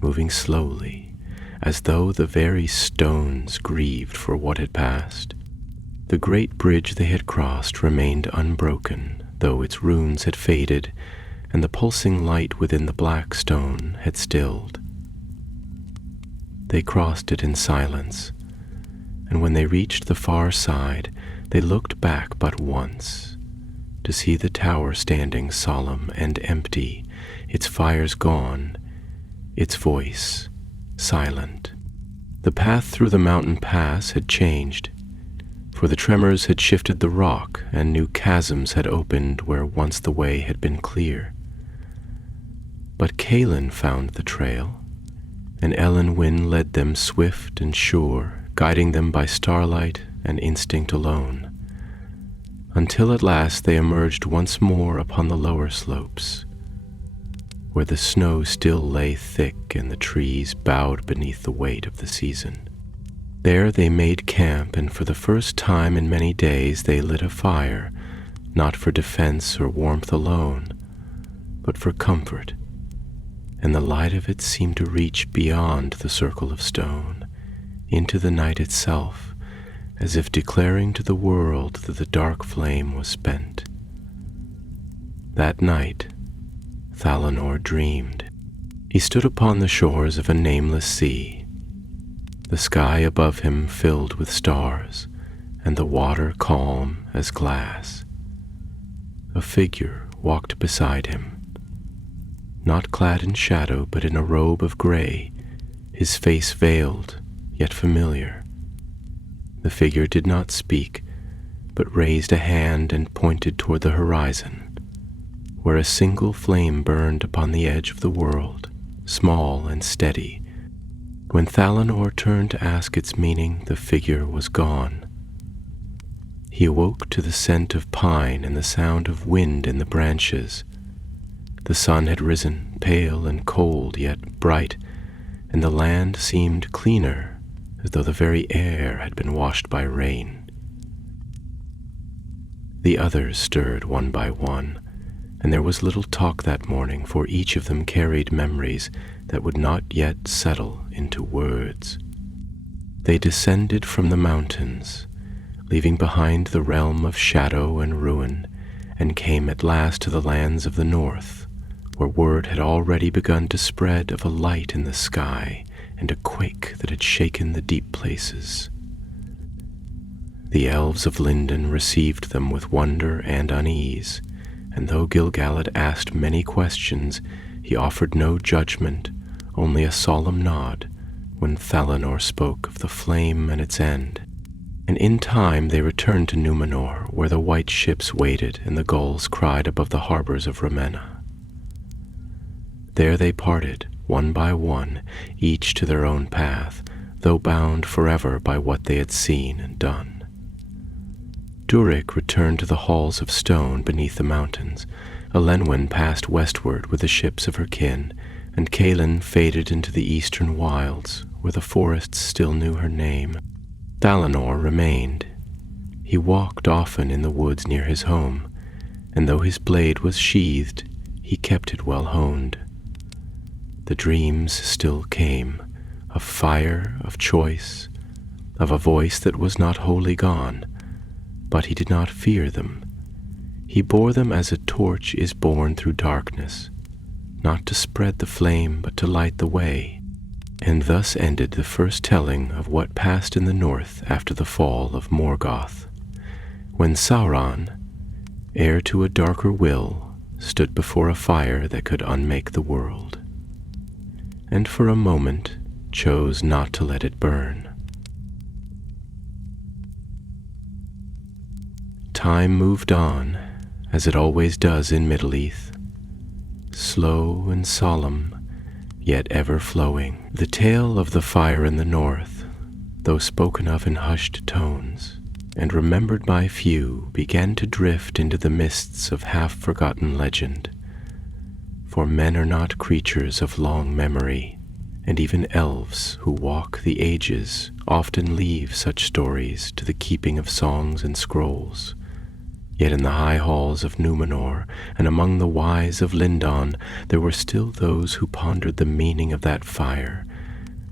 moving slowly, as though the very stones grieved for what had passed. The great bridge they had crossed remained unbroken, though its runes had faded, and the pulsing light within the black stone had stilled. They crossed it in silence, and when they reached the far side, they looked back but once, to see the tower standing solemn and empty, its fires gone, its voice silent. The path through the mountain pass had changed, for the tremors had shifted the rock and new chasms had opened where once the way had been clear. But Caelan found the trail, and Ellen Wynne led them swift and sure, guiding them by starlight and instinct alone, until at last they emerged once more upon the lower slopes, where the snow still lay thick and the trees bowed beneath the weight of the season. There they made camp, and for the first time in many days they lit a fire, not for defense or warmth alone, but for comfort, and the light of it seemed to reach beyond the circle of stone, into the night itself, as if declaring to the world that the dark flame was spent. That night, Thalanor dreamed. He stood upon the shores of a nameless sea, the sky above him filled with stars, and the water calm as glass. A figure walked beside him, not clad in shadow, but in a robe of gray, his face veiled, yet familiar. The figure did not speak, but raised a hand and pointed toward the horizon, where a single flame burned upon the edge of the world, small and steady. When Thalanor turned to ask its meaning, the figure was gone. He awoke to the scent of pine and the sound of wind in the branches. The sun had risen, pale and cold, yet bright, and the land seemed cleaner, as though the very air had been washed by rain. The others stirred one by one, and there was little talk that morning, for each of them carried memories that would not yet settle into words. They descended from the mountains, leaving behind the realm of shadow and ruin, and came at last to the lands of the north, where word had already begun to spread of a light in the sky and a quake that had shaken the deep places. The elves of Lindon received them with wonder and unease, and though Gil-galad asked many questions, he offered no judgment, only a solemn nod, when Thalanor spoke of the flame and its end. And in time they returned to Númenor, where the white ships waited and the gulls cried above the harbors of Ravenna. There they parted, one by one, each to their own path, though bound forever by what they had seen and done. Durik returned to the halls of stone beneath the mountains. Elenwen passed westward with the ships of her kin, and Caelan faded into the eastern wilds, where the forests still knew her name. Thalanor remained. He walked often in the woods near his home, and though his blade was sheathed, he kept it well honed. The dreams still came, of fire, of choice, of a voice that was not wholly gone, but he did not fear them. He bore them as a torch is borne through darkness, not to spread the flame, but to light the way. And thus ended the first telling of what passed in the north after the fall of Morgoth, when Sauron, heir to a darker will, stood before a fire that could unmake the world, and for a moment chose not to let it burn. Time moved on, as it always does in Middle-earth, slow and solemn, yet ever flowing. The tale of the fire in the north, though spoken of in hushed tones, and remembered by few, began to drift into the mists of half-forgotten legend. For men are not creatures of long memory, and even elves who walk the ages often leave such stories to the keeping of songs and scrolls. Yet in the high halls of Númenor and among the wise of Lindon there were still those who pondered the meaning of that fire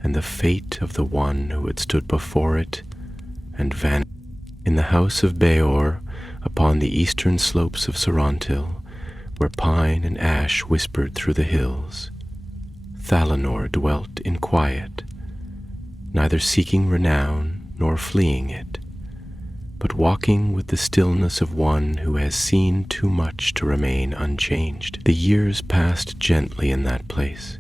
and the fate of the one who had stood before it and vanished. In the house of Beor, upon the eastern slopes of Sarontil, where pine and ash whispered through the hills, Thalanor dwelt in quiet, neither seeking renown nor fleeing it, but walking with the stillness of one who has seen too much to remain unchanged. The years passed gently in that place,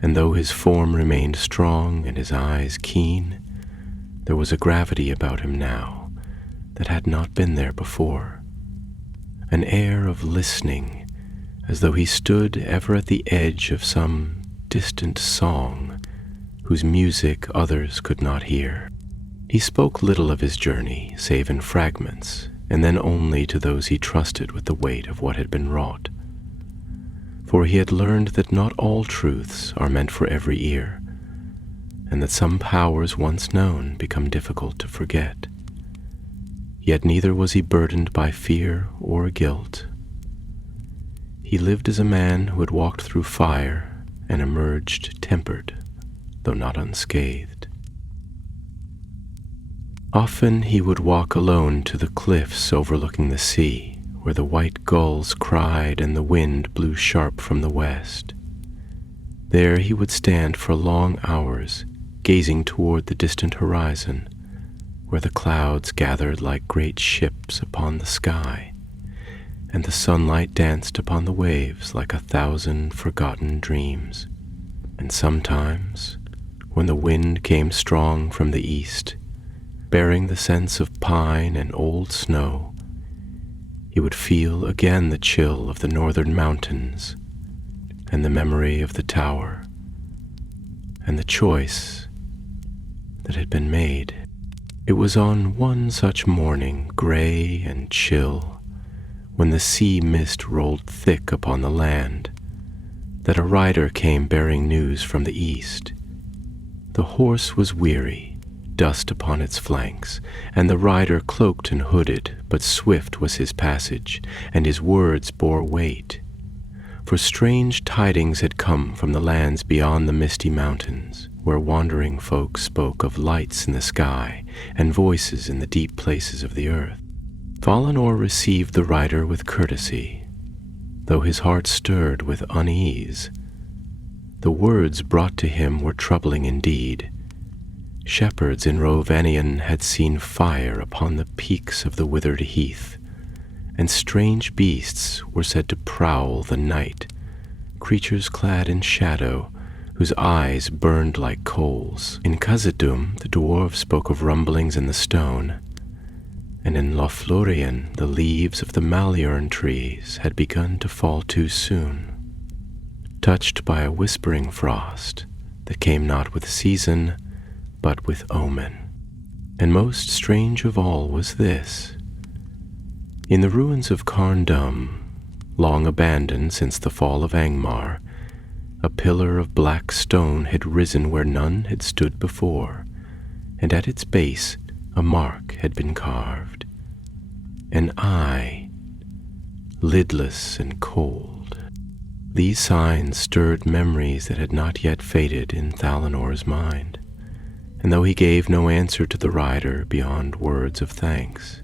and though his form remained strong and his eyes keen, there was a gravity about him now that had not been there before, an air of listening, as though he stood ever at the edge of some distant song whose music others could not hear. He spoke little of his journey, save in fragments, and then only to those he trusted with the weight of what had been wrought. For he had learned that not all truths are meant for every ear, and that some powers once known become difficult to forget. Yet neither was he burdened by fear or guilt. He lived as a man who had walked through fire and emerged tempered, though not unscathed. Often he would walk alone to the cliffs overlooking the sea, where the white gulls cried and the wind blew sharp from the west. There he would stand for long hours, gazing toward the distant horizon, where the clouds gathered like great ships upon the sky, and the sunlight danced upon the waves like 1,000 forgotten dreams. And sometimes, when the wind came strong from the east, bearing the scents of pine and old snow, he would feel again the chill of the northern mountains and the memory of the tower and the choice that had been made. It was on one such morning, gray and chill, when the sea mist rolled thick upon the land, that a rider came bearing news from the east. The horse was weary, dust upon its flanks, and the rider cloaked and hooded, but swift was his passage, and his words bore weight. For strange tidings had come from the lands beyond the misty mountains, where wandering folk spoke of lights in the sky and voices in the deep places of the earth. Valinor received the rider with courtesy, though his heart stirred with unease. The words brought to him were troubling indeed. Shepherds in Rovanion had seen fire upon the peaks of the withered heath, and strange beasts were said to prowl the night, creatures clad in shadow, whose eyes burned like coals. In Khazad-dûm the dwarves spoke of rumblings in the stone, and in Lothlorien the leaves of the malleorn trees had begun to fall too soon, touched by a whispering frost that came not with season, but with omen. And most strange of all was this. In the ruins of Carn-dûm, long abandoned since the fall of Angmar, a pillar of black stone had risen where none had stood before, and at its base a mark had been carved. An eye, lidless and cold. These signs stirred memories that had not yet faded in Thalinor's mind, and though he gave no answer to the rider beyond words of thanks,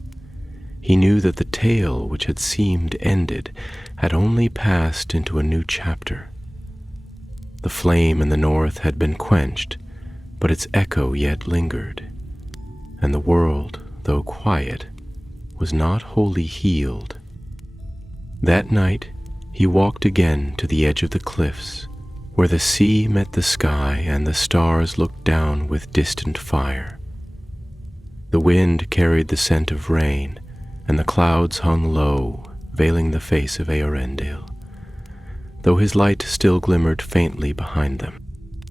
he knew that the tale which had seemed ended had only passed into a new chapter. The flame in the north had been quenched, but its echo yet lingered, and the world, though quiet, was not wholly healed. That night he walked again to the edge of the cliffs, where the sea met the sky and the stars looked down with distant fire. The wind carried the scent of rain, and the clouds hung low, veiling the face of Eorendil, though his light still glimmered faintly behind them.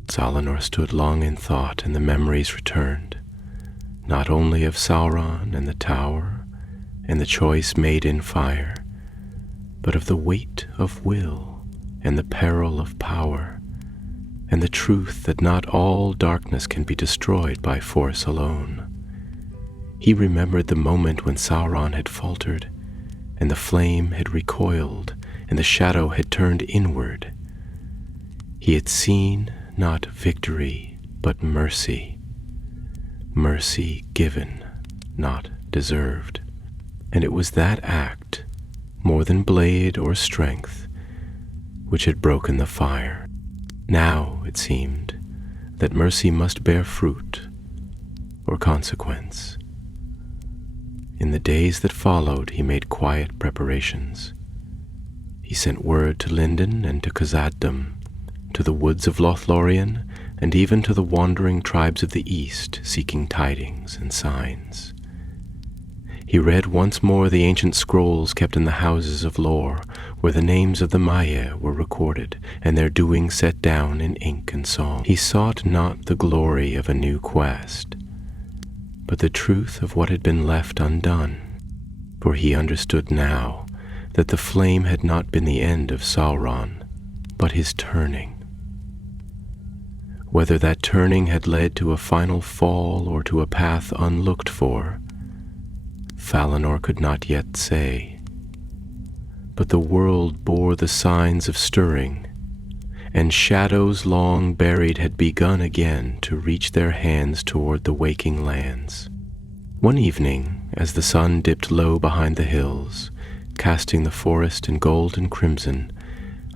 Valinor stood long in thought, and the memories returned, not only of Sauron and the tower and the choice made in fire, but of the weight of will and the peril of power, and the truth that not all darkness can be destroyed by force alone. He remembered the moment when Sauron had faltered, and the flame had recoiled, and the shadow had turned inward. He had seen not victory, but mercy. Mercy given, not deserved. And it was that act, more than blade or strength, which had broken the fire. Now, it seemed, that mercy must bear fruit or consequence. In the days that followed, he made quiet preparations. He sent word to Lindon and to Khazad-dûm, to the woods of Lothlorien, and even to the wandering tribes of the east, seeking tidings and signs. He read once more the ancient scrolls kept in the houses of lore, where the names of the Maiar were recorded, and their doings set down in ink and song. He sought not the glory of a new quest, but the truth of what had been left undone, for he understood now that the flame had not been the end of Sauron, but his turning. Whether that turning had led to a final fall or to a path unlooked for, Valinor could not yet say. But the world bore the signs of stirring, and shadows long buried had begun again to reach their hands toward the waking lands. One evening, as the sun dipped low behind the hills, casting the forest in gold and crimson,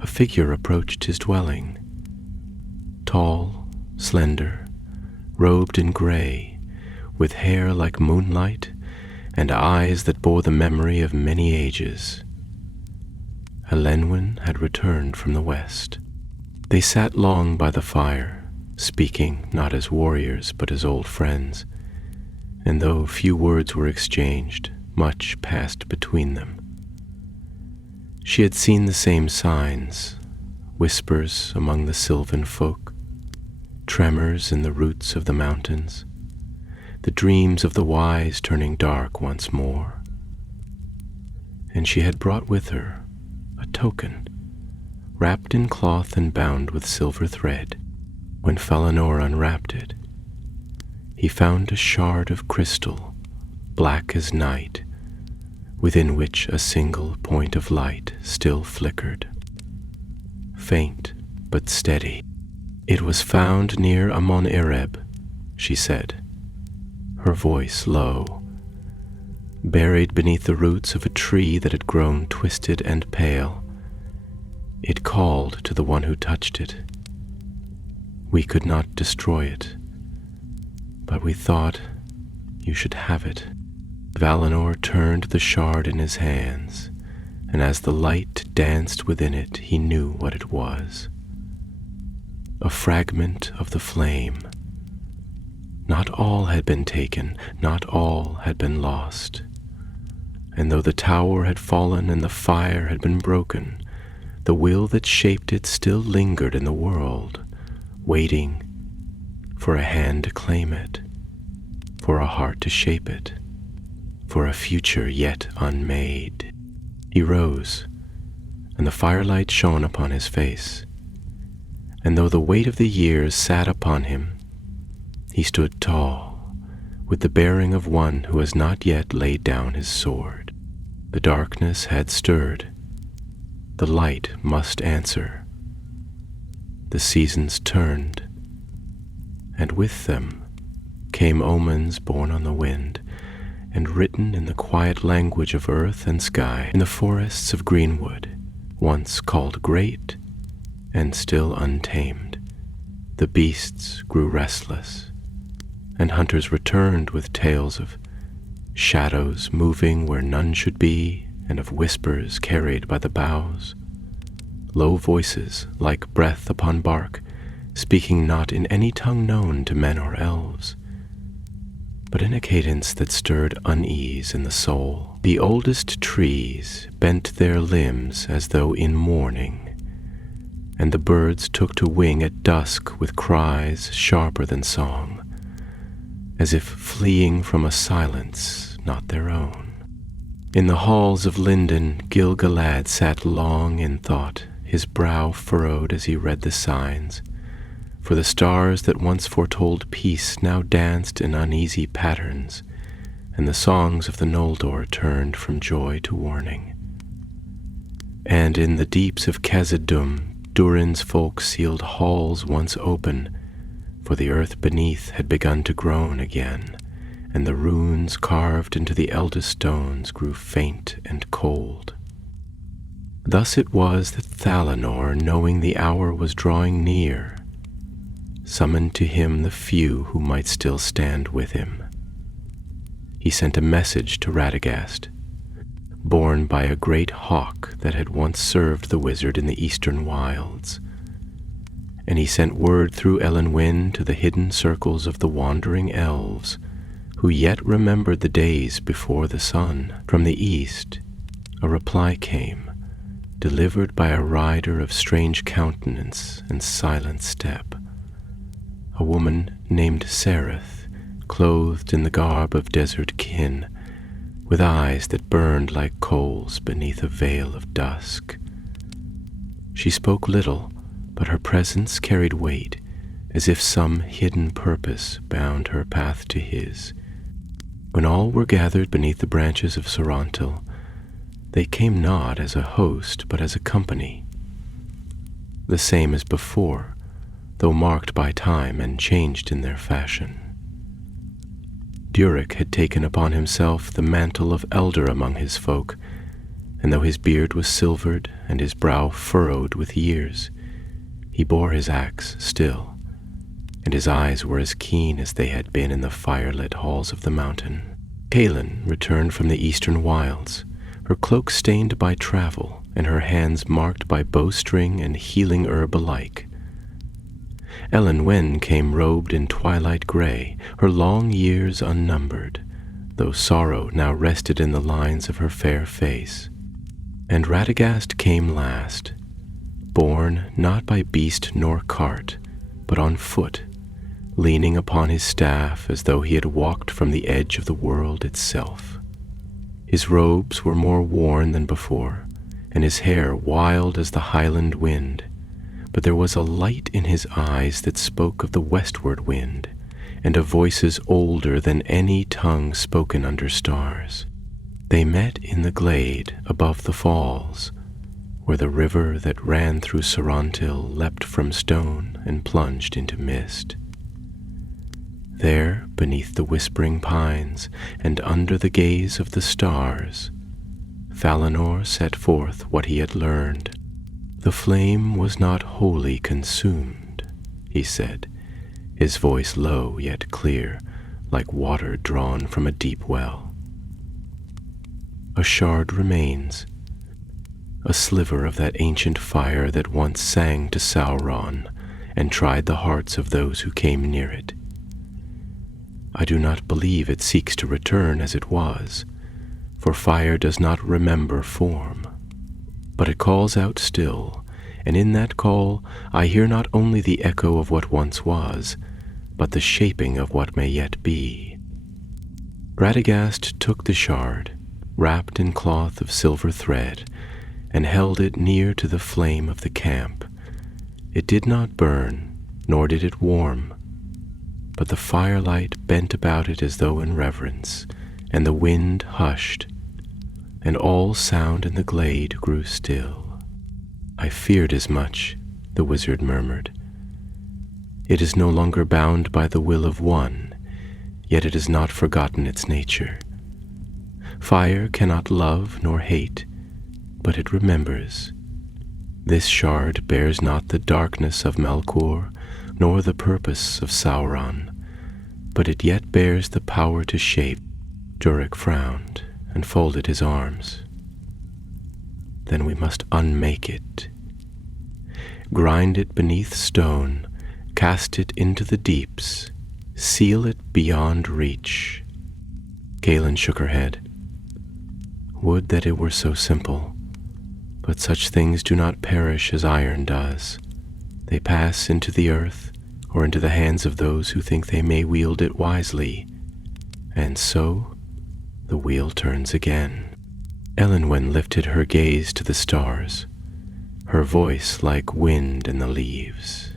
a figure approached his dwelling. Tall, slender, robed in gray, with hair like moonlight and eyes that bore the memory of many ages. Elenwen had returned from the west. They sat long by the fire, speaking not as warriors but as old friends, and though few words were exchanged, much passed between them. She had seen the same signs, whispers among the sylvan folk, tremors in the roots of the mountains, the dreams of the wise turning dark once more. And she had brought with her a token, wrapped in cloth and bound with silver thread. When Valinor unwrapped it, he found a shard of crystal, black as night, within which a single point of light still flickered. Faint but steady. It was found near Amon Ereb, she said, her voice low, buried beneath the roots of a tree that had grown twisted and pale. It called to the one who touched it. We could not destroy it, but we thought you should have it. Valinor turned the shard in his hands, and as the light danced within it, he knew what it was. A fragment of the flame. Not all had been taken, not all had been lost. And though the tower had fallen and the fire had been broken, the will that shaped it still lingered in the world, waiting for a hand to claim it, for a heart to shape it, for a future yet unmade. He rose, and the firelight shone upon his face, and though the weight of the years sat upon him, he stood tall, with the bearing of one who has not yet laid down his sword. The darkness had stirred. The light must answer. The seasons turned, and with them came omens borne on the wind, and written in the quiet language of earth and sky. In the forests of greenwood, once called great and still untamed, the beasts grew restless, and hunters returned with tales of shadows moving where none should be, and of whispers carried by the boughs, low voices like breath upon bark, speaking not in any tongue known to men or elves, but in a cadence that stirred unease in the soul. The oldest trees bent their limbs as though in mourning, and the birds took to wing at dusk with cries sharper than song, as if fleeing from a silence not their own. In the halls of Lindon, Gil-galad sat long in thought, his brow furrowed as he read the signs, for the stars that once foretold peace now danced in uneasy patterns, and the songs of the Noldor turned from joy to warning. And in the deeps of Khazad-dûm, Durin's folk sealed halls once open, for the earth beneath had begun to groan again, and the runes carved into the eldest stones grew faint and cold. Thus it was that Valinor, knowing the hour was drawing near, summoned to him the few who might still stand with him. he sent a message to Radagast, borne by a great hawk that had once served the wizard in the eastern wilds. And he sent word through Elenwen to the hidden circles of the wandering elves, who yet remembered the days before the sun. From the east, a reply came, delivered by a rider of strange countenance and silent step, a woman named Sereth, clothed in the garb of desert kin, with eyes that burned like coals beneath a veil of dusk. She spoke little, but her presence carried weight, as if some hidden purpose bound her path to his. When all were gathered beneath the branches of Sarontil, they came not as a host, but as a company, the same as before, though marked by time and changed in their fashion. Durik had taken upon himself the mantle of elder among his folk, and though his beard was silvered and his brow furrowed with years, he bore his axe still, and his eyes were as keen as they had been in the firelit halls of the mountain. Kaelin returned from the eastern wilds, her cloak stained by travel, and her hands marked by bowstring and healing herb alike. Elenwen came robed in twilight gray, her long years unnumbered, though sorrow now rested in the lines of her fair face. And Radagast came last, borne not by beast nor cart, but on foot, leaning upon his staff as though he had walked from the edge of the world itself. His robes were more worn than before, and his hair wild as the highland wind, but there was a light in his eyes that spoke of the westward wind, and of voices older than any tongue spoken under stars. They met in the glade above the falls, where the river that ran through Sarontil leapt from stone and plunged into mist. There, beneath the whispering pines, and under the gaze of the stars, Valinor set forth what he had learned. The flame was not wholly consumed, he said, his voice low yet clear, like water drawn from a deep well. A shard remains, a sliver of that ancient fire that once sang to Sauron and tried the hearts of those who came near it. I do not believe it seeks to return as it was, for fire does not remember form, but it calls out still, and in that call I hear not only the echo of what once was, but the shaping of what may yet be. Radagast took the shard, wrapped in cloth of silver thread, and held it near to the flame of the camp. It did not burn, nor did it warm, but the firelight bent about it as though in reverence, and the wind hushed, and all sound in the glade grew still. I feared as much, the wizard murmured. It is no longer bound by the will of one, yet it has not forgotten its nature. Fire cannot love nor hate, but it remembers. This shard bears not the darkness of Melkor, nor the purpose of Sauron, but it yet bears the power to shape. Durik frowned and folded his arms. Then we must unmake it. Grind it beneath stone, cast it into the deeps, seal it beyond reach. Kaelin shook her head. Would that it were so simple, but such things do not perish as iron does. They pass into the earth or into the hands of those who think they may wield it wisely, and so the wheel turns again. Elenwen lifted her gaze to the stars, her voice like wind in the leaves.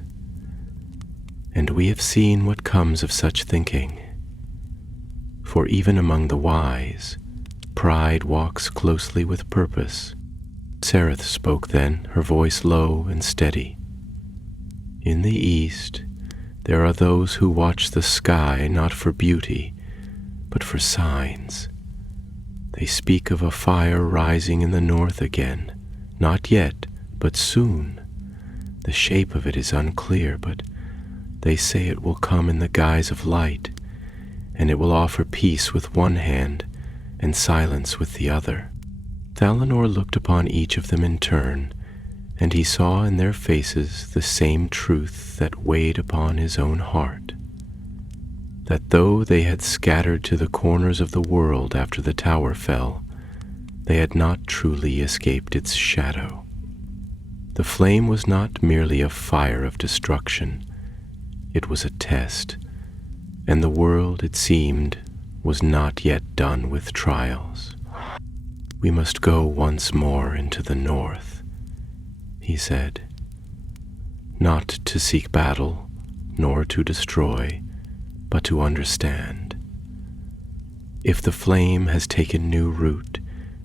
And we have seen what comes of such thinking. For even among the wise, pride walks closely with purpose. Sereth spoke then, her voice low and steady. In the east, there are those who watch the sky not for beauty, but for signs. They speak of a fire rising in the north again, not yet, but soon. The shape of it is unclear, but they say it will come in the guise of light, and it will offer peace with one hand and silence with the other. Valinor looked upon each of them in turn, and he saw in their faces the same truth that weighed upon his own heart, that though they had scattered to the corners of the world after the tower fell, they had not truly escaped its shadow. The flame was not merely a fire of destruction, it was a test, and the world, it seemed, was not yet done with trials. "We must go once more into the north," he said, "not to seek battle, nor to destroy, but to understand. If the flame has taken new root,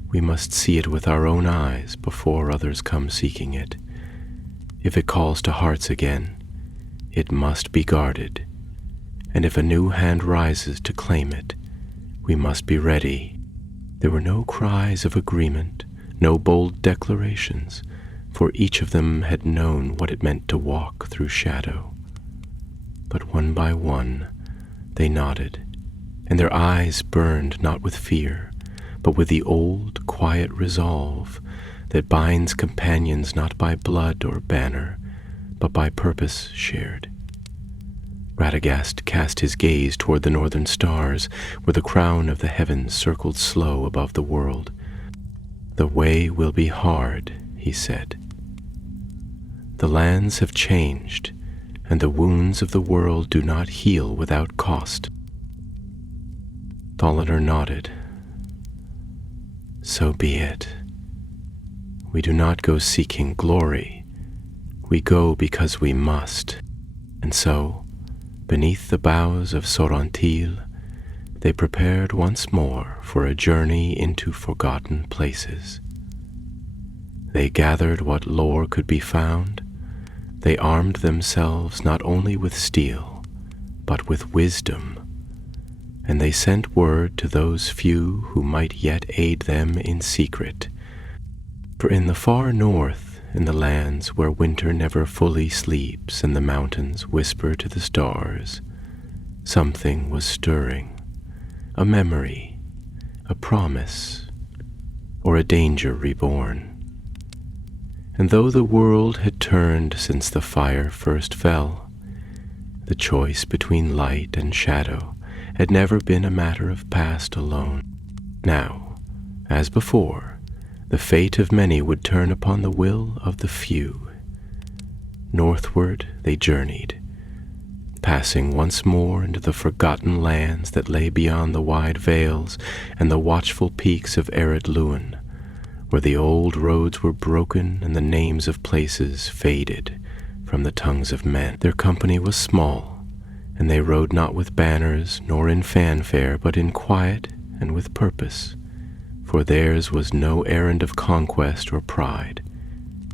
we must see it with our own eyes before others come seeking it. If it calls to hearts again, it must be guarded, and if a new hand rises to claim it, we must be ready." There were no cries of agreement, no bold declarations, for each of them had known what it meant to walk through shadow. But one by one, they nodded, and their eyes burned not with fear, but with the old, quiet resolve that binds companions not by blood or banner, but by purpose shared. Radagast cast his gaze toward the northern stars, where the crown of the heavens circled slow above the world. "The way will be hard," he said. "The lands have changed, and the wounds of the world do not heal without cost." Valinor nodded. "So be it. We do not go seeking glory. We go because we must." And so, beneath the boughs of Sauron, they prepared once more for a journey into forgotten places. They gathered what lore could be found. They armed themselves not only with steel, but with wisdom, and they sent word to those few who might yet aid them in secret. For in the far north, in the lands where winter never fully sleeps and the mountains whisper to the stars, something was stirring, a memory, a promise, or a danger reborn. And though the world had turned since the fire first fell, the choice between light and shadow had never been a matter of past alone. Now, as before, the fate of many would turn upon the will of the few. Northward they journeyed, passing once more into the forgotten lands that lay beyond the wide vales and the watchful peaks of Ered Luin, where the old roads were broken and the names of places faded from the tongues of men. Their company was small, and they rode not with banners nor in fanfare, but in quiet and with purpose, for theirs was no errand of conquest or pride,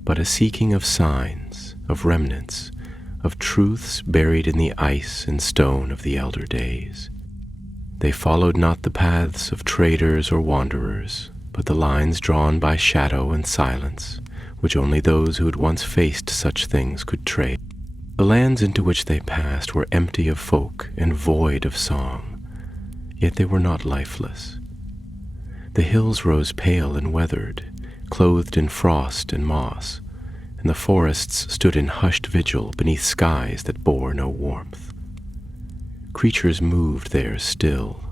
but a seeking of signs, of remnants, of truths buried in the ice and stone of the elder days. They followed not the paths of traders or wanderers, but the lines drawn by shadow and silence, which only those who had once faced such things could trade. The lands into which they passed were empty of folk and void of song, yet they were not lifeless. The hills rose pale and weathered, clothed in frost and moss, and the forests stood in hushed vigil beneath skies that bore no warmth. Creatures moved there still,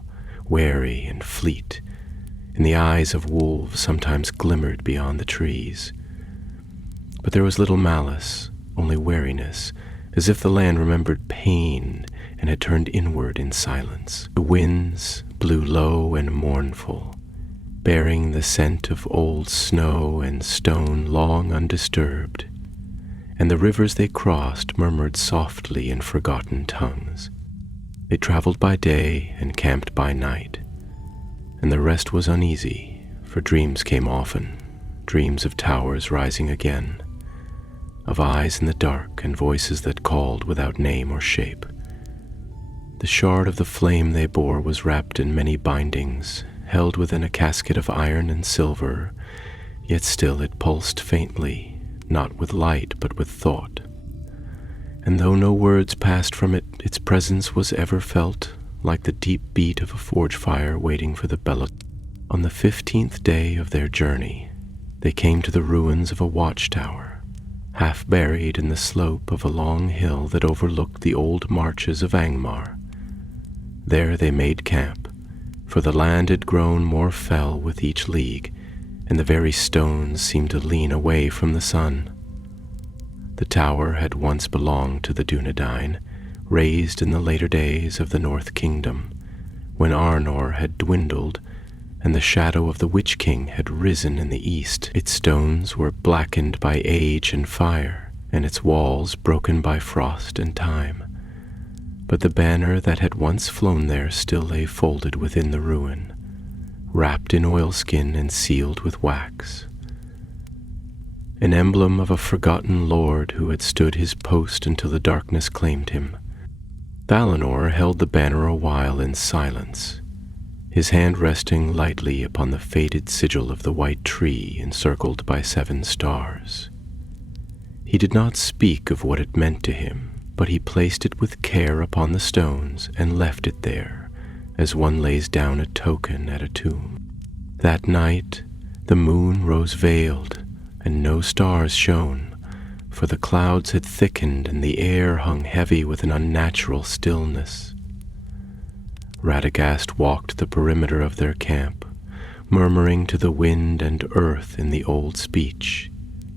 wary and fleet, and the eyes of wolves sometimes glimmered beyond the trees. But there was little malice, only wariness, as if the land remembered pain and had turned inward in silence. The winds blew low and mournful, bearing the scent of old snow and stone long undisturbed, and the rivers they crossed murmured softly in forgotten tongues. They traveled by day and camped by night, and the rest was uneasy, for dreams came often, dreams of towers rising again, of eyes in the dark and voices that called without name or shape. The shard of the flame they bore was wrapped in many bindings, held within a casket of iron and silver, yet still it pulsed faintly, not with light but with thought. And though no words passed from it, its presence was ever felt, like the deep beat of a forge fire waiting for the bellows. On the 15th day of their journey, they came to the ruins of a watchtower, half buried in the slope of a long hill that overlooked the old marches of Angmar. There they made camp, for the land had grown more fell with each league, and the very stones seemed to lean away from the sun. The tower had once belonged to the Dunedain, raised in the later days of the North Kingdom, when Arnor had dwindled and the shadow of the Witch King had risen in the east. Its stones were blackened by age and fire, and its walls broken by frost and time. But the banner that had once flown there still lay folded within the ruin, wrapped in oilskin and sealed with wax. An emblem of a forgotten lord who had stood his post until the darkness claimed him. Valinor held the banner a while in silence, his hand resting lightly upon the faded sigil of the white tree encircled by 7 stars. He did not speak of what it meant to him, but he placed it with care upon the stones and left it there, as one lays down a token at a tomb. That night the moon rose veiled, and no stars shone, for the clouds had thickened and the air hung heavy with an unnatural stillness. Radagast walked the perimeter of their camp, murmuring to the wind and earth in the old speech,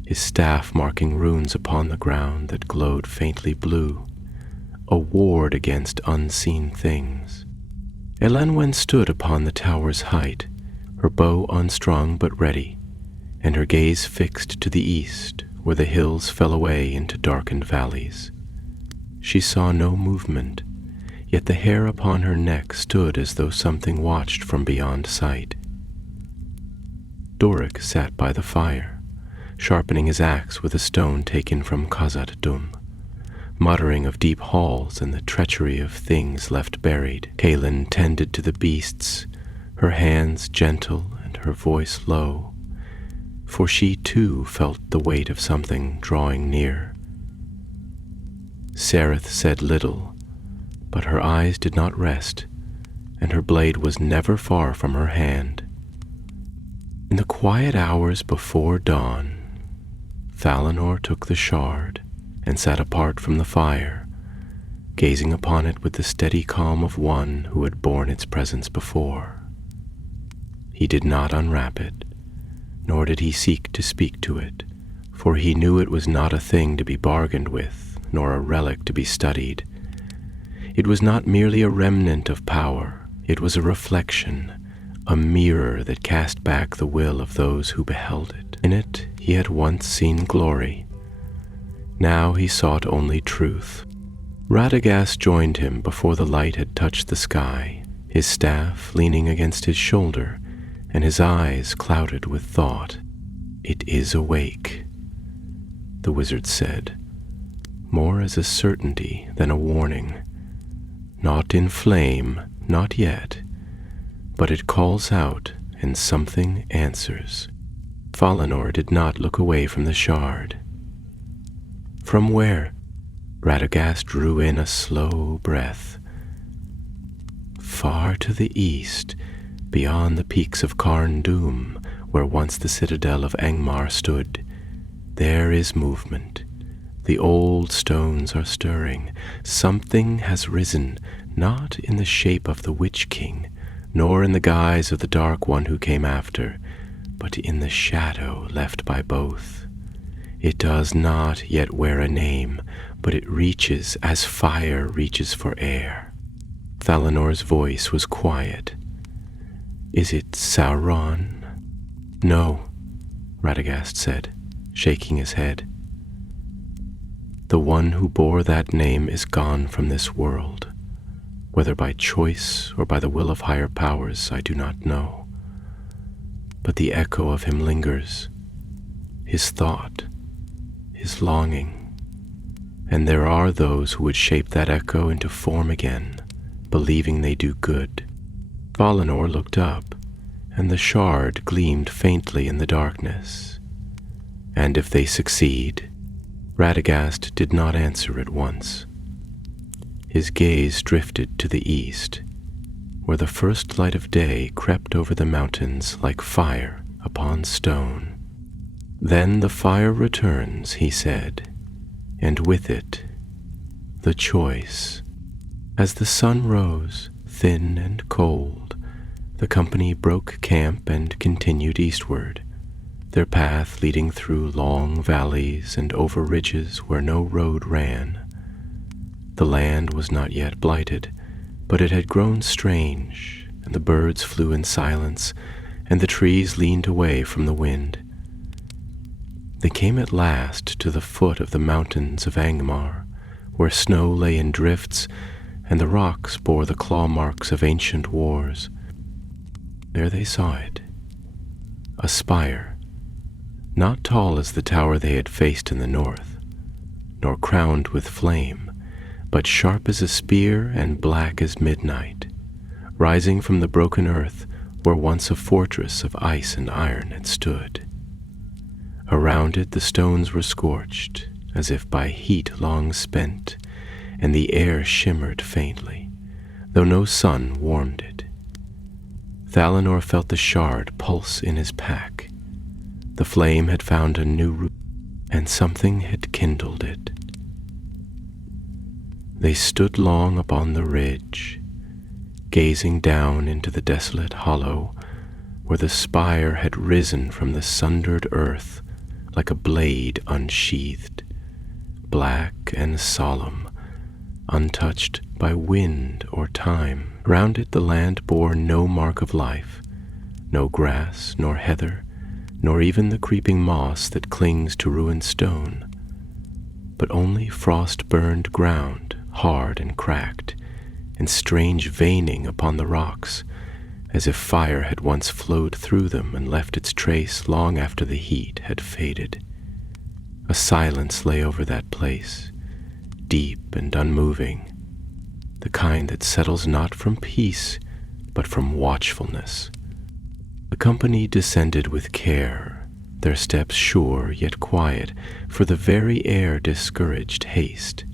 his staff marking runes upon the ground that glowed faintly blue, a ward against unseen things. Elenwen stood upon the tower's height, her bow unstrung but ready, and her gaze fixed to the east, where the hills fell away into darkened valleys. She saw no movement, yet the hair upon her neck stood as though something watched from beyond sight. Doric sat by the fire, sharpening his axe with a stone taken from Khazad-dûm, muttering of deep halls and the treachery of things left buried. Kaelin tended to the beasts, her hands gentle and her voice low, for she too felt the weight of something drawing near. Sereth said little, but her eyes did not rest, and her blade was never far from her hand. In the quiet hours before dawn, Valinor took the shard and sat apart from the fire, gazing upon it with the steady calm of one who had borne its presence before. He did not unwrap it, nor did he seek to speak to it, for he knew it was not a thing to be bargained with, nor a relic to be studied. It was not merely a remnant of power, it was a reflection, a mirror that cast back the will of those who beheld it. In it he had once seen glory. Now he sought only truth. Radagast joined him before the light had touched the sky, his staff leaning against his shoulder, and his eyes clouded with thought. "It is awake," the wizard said, more as a certainty than a warning. "Not in flame, not yet, but it calls out and something answers." Valinor did not look away from the shard. "From where?" Radagast drew in a slow breath. "Far to the east, beyond the peaks of Carn-dûm, where once the citadel of Angmar stood. There is movement. The old stones are stirring. Something has risen, not in the shape of the Witch King, nor in the guise of the Dark One who came after, but in the shadow left by both. It does not yet wear a name, but it reaches as fire reaches for air." Valinor's voice was quiet. "Is it Sauron?" "No," Radagast said, shaking his head. "The one who bore that name is gone from this world. Whether by choice or by the will of higher powers, I do not know. But the echo of him lingers, his thought, his longing, and there are those who would shape that echo into form again, believing they do good." Valinor looked up, and the shard gleamed faintly in the darkness. "And if they succeed?" Radagast did not answer at once. His gaze drifted to the east, where the first light of day crept over the mountains like fire upon stone. Then the fire returns, he said, and with it the choice. As the sun rose, thin and cold, the company broke camp and continued eastward, their path leading through long valleys and over ridges where no road ran. The land was not yet blighted, but it had grown strange, and the birds flew in silence, and the trees leaned away from the wind. They came at last to the foot of the mountains of Angmar, where snow lay in drifts, and the rocks bore the claw marks of ancient wars. There they saw it, a spire, not tall as the tower they had faced in the north, nor crowned with flame, but sharp as a spear and black as midnight, rising from the broken earth where once a fortress of ice and iron had stood. Around it the stones were scorched, as if by heat long spent, and the air shimmered faintly, though no sun warmed it. Valinor felt the shard pulse in his pack. The flame had found a new root, and something had kindled it. They stood long upon the ridge, gazing down into the desolate hollow where the spire had risen from the sundered earth like a blade unsheathed, black and solemn, untouched by wind or time. Round it the land bore no mark of life, no grass nor heather, nor even the creeping moss that clings to ruined stone, but only frost-burned ground, hard and cracked, and strange veining upon the rocks, as if fire had once flowed through them and left its trace long after the heat had faded. A silence lay over that place, deep and unmoving, the kind that settles not from peace, but from watchfulness. The company descended with care, their steps sure yet quiet, for the very air discouraged haste.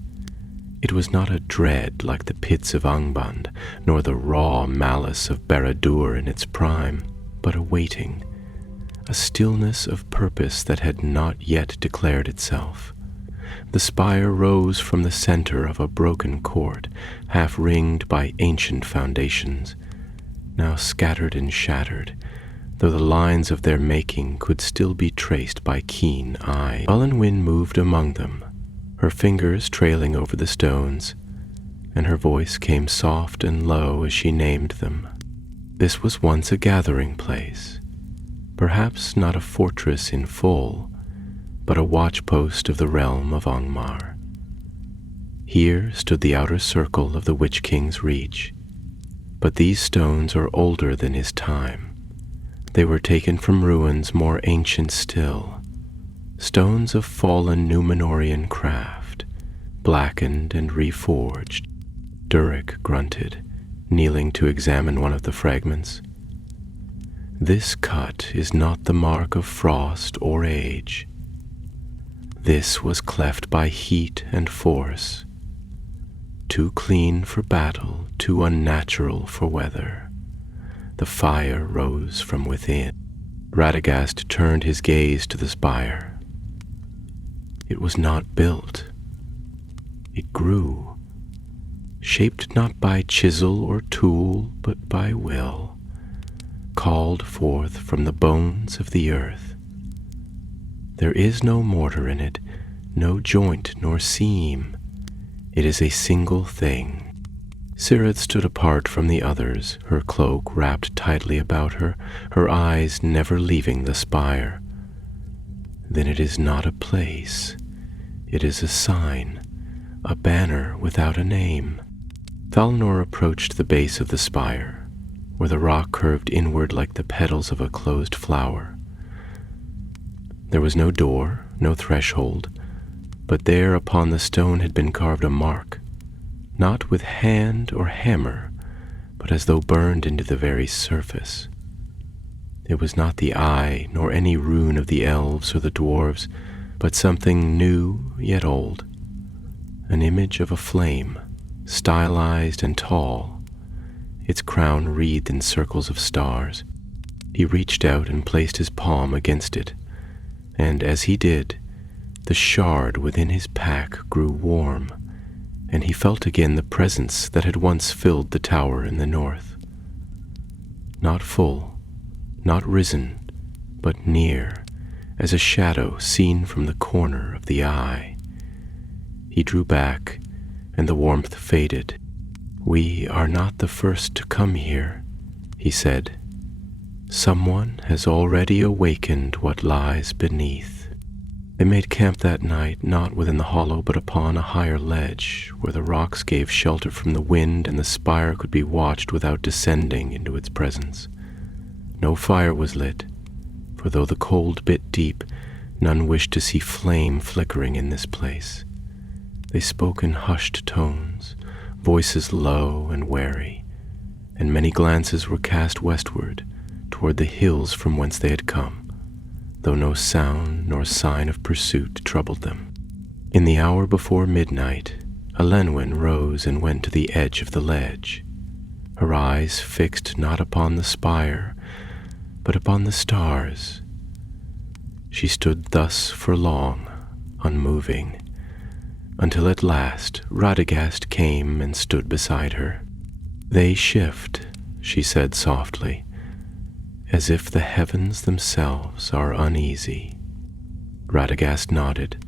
It was not a dread like the pits of Angband, nor the raw malice of Barad-dûr in its prime, but a waiting, a stillness of purpose that had not yet declared itself. The spire rose from the center of a broken court, half ringed by ancient foundations, now scattered and shattered, though the lines of their making could still be traced by keen eye. Eowyn moved among them, her fingers trailing over the stones, and her voice came soft and low as she named them. This was once a gathering place, perhaps not a fortress in full, but a watchpost of the realm of Angmar. Here stood the outer circle of the Witch King's reach, but these stones are older than his time. They were taken from ruins more ancient still, stones of fallen Númenorian craft, blackened and reforged. Durek grunted, kneeling to examine one of the fragments. This cut is not the mark of frost or age. This was cleft by heat and force, too clean for battle, too unnatural for weather. The fire rose from within. Radagast turned his gaze to the spire. It was not built. It grew, shaped not by chisel or tool, but by will, called forth from the bones of the earth. There is no mortar in it, no joint nor seam. It is a single thing. Cirith stood apart from the others, her cloak wrapped tightly about her, her eyes never leaving the spire. Then it is not a place. It is a sign, a banner without a name. Valinor approached the base of the spire, where the rock curved inward like the petals of a closed flower. There was no door, no threshold, but there upon the stone had been carved a mark, not with hand or hammer, but as though burned into the very surface. It was not the eye, nor any rune of the elves or the dwarves, but something new yet old, an image of a flame, stylized and tall. its crown wreathed in circles of stars. He reached out and placed his palm against it, and as he did, the shard within his pack grew warm, and he felt again the presence that had once filled the tower in the north. Not full, not risen, but near, as a shadow seen from the corner of the eye. He drew back, and the warmth faded. "We are not the first to come here," he said. "Someone has already awakened what lies beneath." They made camp that night not within the hollow but upon a higher ledge, where the rocks gave shelter from the wind and the spire could be watched without descending into its presence. No fire was lit, for though the cold bit deep, none wished to see flame flickering in this place. They spoke in hushed tones, voices low and wary, and many glances were cast westward, toward the hills from whence they had come, though no sound nor sign of pursuit troubled them. In the hour before midnight, Elenwen rose and went to the edge of the ledge, her eyes fixed not upon the spire, but upon the stars. She stood thus for long, unmoving, until at last Radagast came and stood beside her. "They shift," she said softly, "as if the heavens themselves are uneasy." Radagast nodded.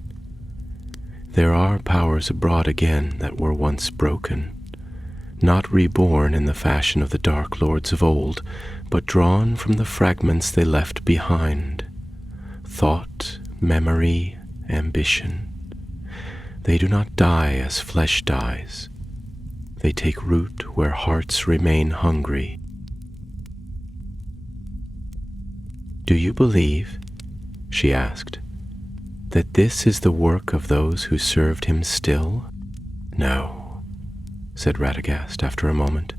"There are powers abroad again that were once broken, not reborn in the fashion of the Dark Lords of old, but drawn from the fragments they left behind. Thought, memory, ambition. They do not die as flesh dies. They take root where hearts remain hungry." "Do you believe," she asked, "that this is the work of those who served him still?" "No," said Radagast after a moment.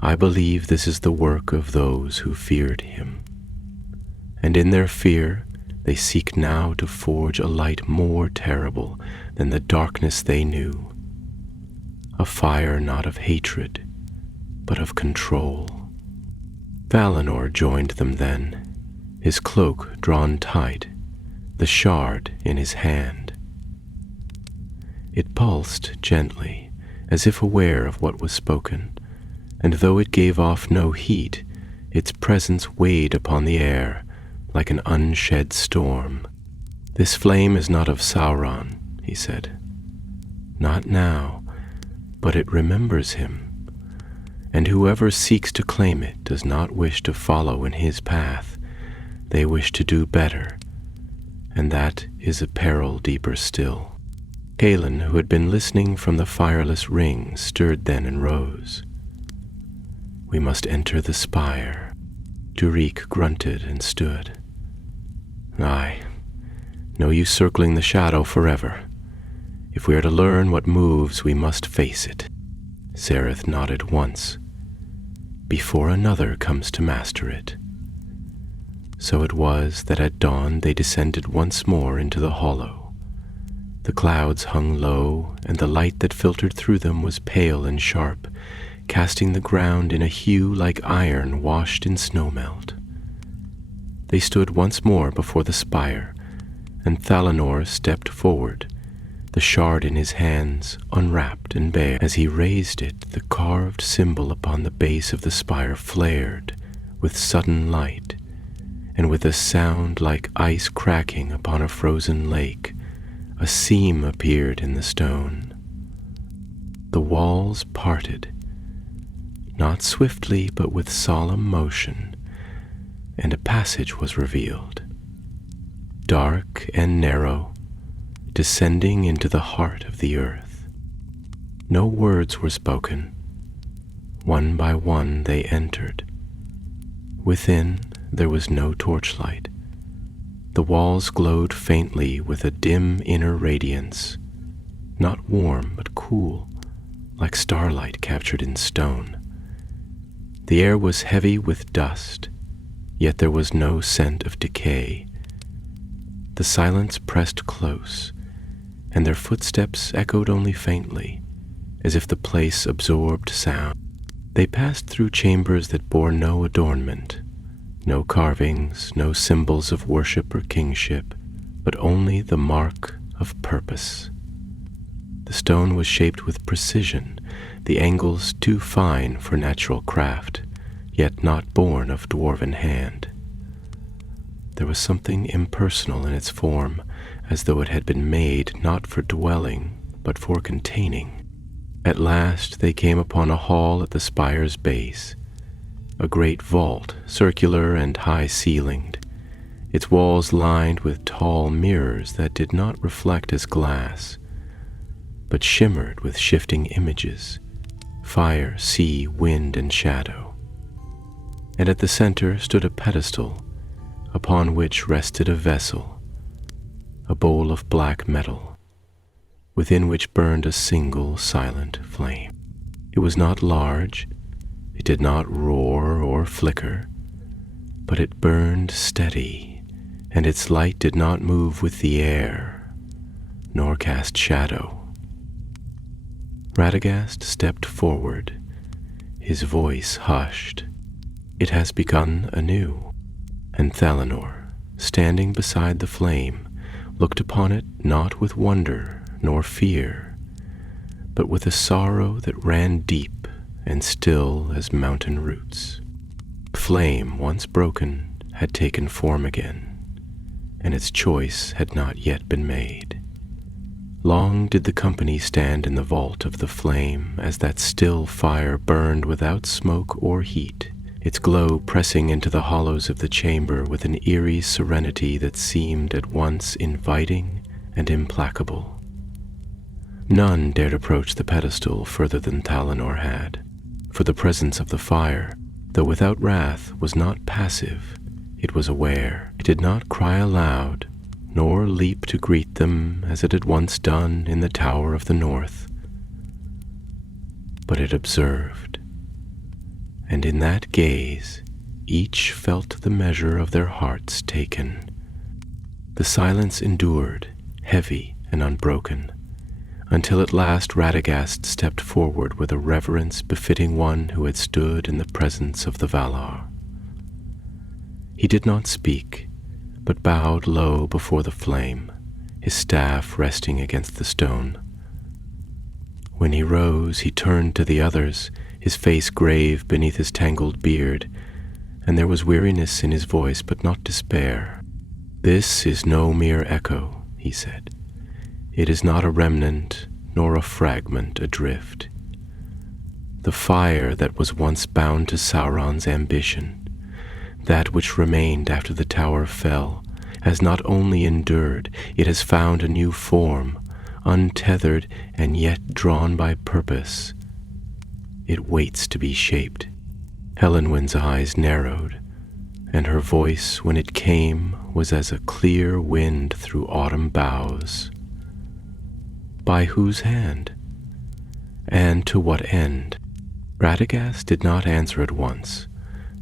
"I believe this is the work of those who feared him. And in their fear, they seek now to forge a light more terrible than the darkness they knew. A fire not of hatred, but of control." Valinor joined them then, his cloak drawn tight, the shard in his hand. It pulsed gently, as if aware of what was spoken, and though it gave off no heat, its presence weighed upon the air like an unshed storm. "This flame is not of Sauron," he said. "Not now, but it remembers him, and whoever seeks to claim it does not wish to follow in his path. They wish to do better, and that is a peril deeper still." Kaelin, who had been listening from the fireless ring, stirred then and rose. "We must enter the spire." Durik grunted and stood. "Aye, no use circling the shadow forever. If we are to learn what moves, we must face it." Zareth nodded once, "before another comes to master it." So it was that at dawn they descended once more into the hollow. The clouds hung low, and the light that filtered through them was pale and sharp, casting the ground in a hue like iron washed in snowmelt. They stood once more before the spire, and Thalanor stepped forward, the shard in his hands, unwrapped and bare. As he raised it, the carved symbol upon the base of the spire flared with sudden light, and with a sound like ice cracking upon a frozen lake, a seam appeared in the stone. The walls parted, not swiftly but with solemn motion, and a passage was revealed, dark and narrow, descending into the heart of the earth. No words were spoken. One by one they entered. Within there was no torchlight. The walls glowed faintly with a dim inner radiance, not warm but cool, like starlight captured in stone. The air was heavy with dust, yet there was no scent of decay. The silence pressed close, and their footsteps echoed only faintly, as if the place absorbed sound. They passed through chambers that bore no adornment, no carvings, no symbols of worship or kingship, but only the mark of purpose. The stone was shaped with precision, the angles too fine for natural craft, yet not born of dwarven hand. There was something impersonal in its form, as though it had been made not for dwelling, but for containing. At last they came upon a hall at the spire's base, a great vault, circular and high-ceilinged, its walls lined with tall mirrors that did not reflect as glass, but shimmered with shifting images, fire, sea, wind, and shadow. And at the center stood a pedestal, upon which rested a vessel, a bowl of black metal, within which burned a single silent flame. It was not large, it did not roar or flicker, but it burned steady, and its light did not move with the air, nor cast shadow. Radagast stepped forward, his voice hushed. It has begun anew, and Thalanor, standing beside the flame, looked upon it not with wonder nor fear, but with a sorrow that ran deep and still as mountain roots. The flame, once broken, had taken form again, and its choice had not yet been made. Long did the company stand in the vault of the flame as that still fire burned without smoke or heat, its glow pressing into the hollows of the chamber with an eerie serenity that seemed at once inviting and implacable. None dared approach the pedestal further than Thalanor had, for the presence of the fire, though without wrath, was not passive. It was aware. It did not cry aloud, nor leap to greet them as it had once done in the Tower of the North, but it observed. And in that gaze, each felt the measure of their hearts taken. The silence endured, heavy and unbroken, until at last Radagast stepped forward with a reverence befitting one who had stood in the presence of the Valar. He did not speak, but bowed low before the flame, his staff resting against the stone. When he rose, he turned to the others, his face grave beneath his tangled beard, and there was weariness in his voice, but not despair. "This is no mere echo," he said. "It is not a remnant, nor a fragment adrift. The fire that was once bound to Sauron's ambition, that which remained after the tower fell, has not only endured, it has found a new form, untethered and yet drawn by purpose. It waits to be shaped." Helenwyn's eyes narrowed, and her voice, when it came, was as a clear wind through autumn boughs. "By whose hand? And to what end?" Radagast did not answer at once,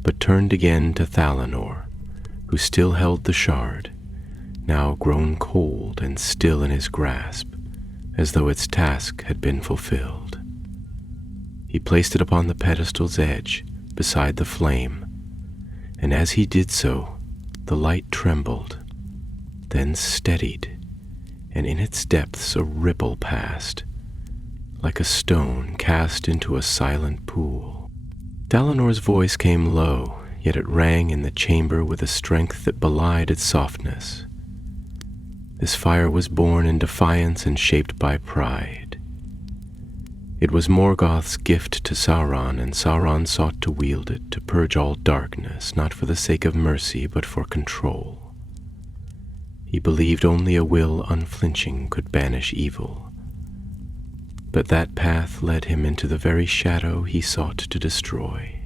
but turned again to Thalanor, who still held the shard, now grown cold and still in his grasp, as though its task had been fulfilled. He placed it upon the pedestal's edge, beside the flame, and as he did so, the light trembled, then steadied, and in its depths a ripple passed, like a stone cast into a silent pool. Thalanor's voice came low, yet it rang in the chamber with a strength that belied its softness. This fire was born in defiance and shaped by pride. It was Morgoth's gift to Sauron, and Sauron sought to wield it to purge all darkness, not for the sake of mercy, but for control. He believed only a will unflinching could banish evil. But that path led him into the very shadow he sought to destroy.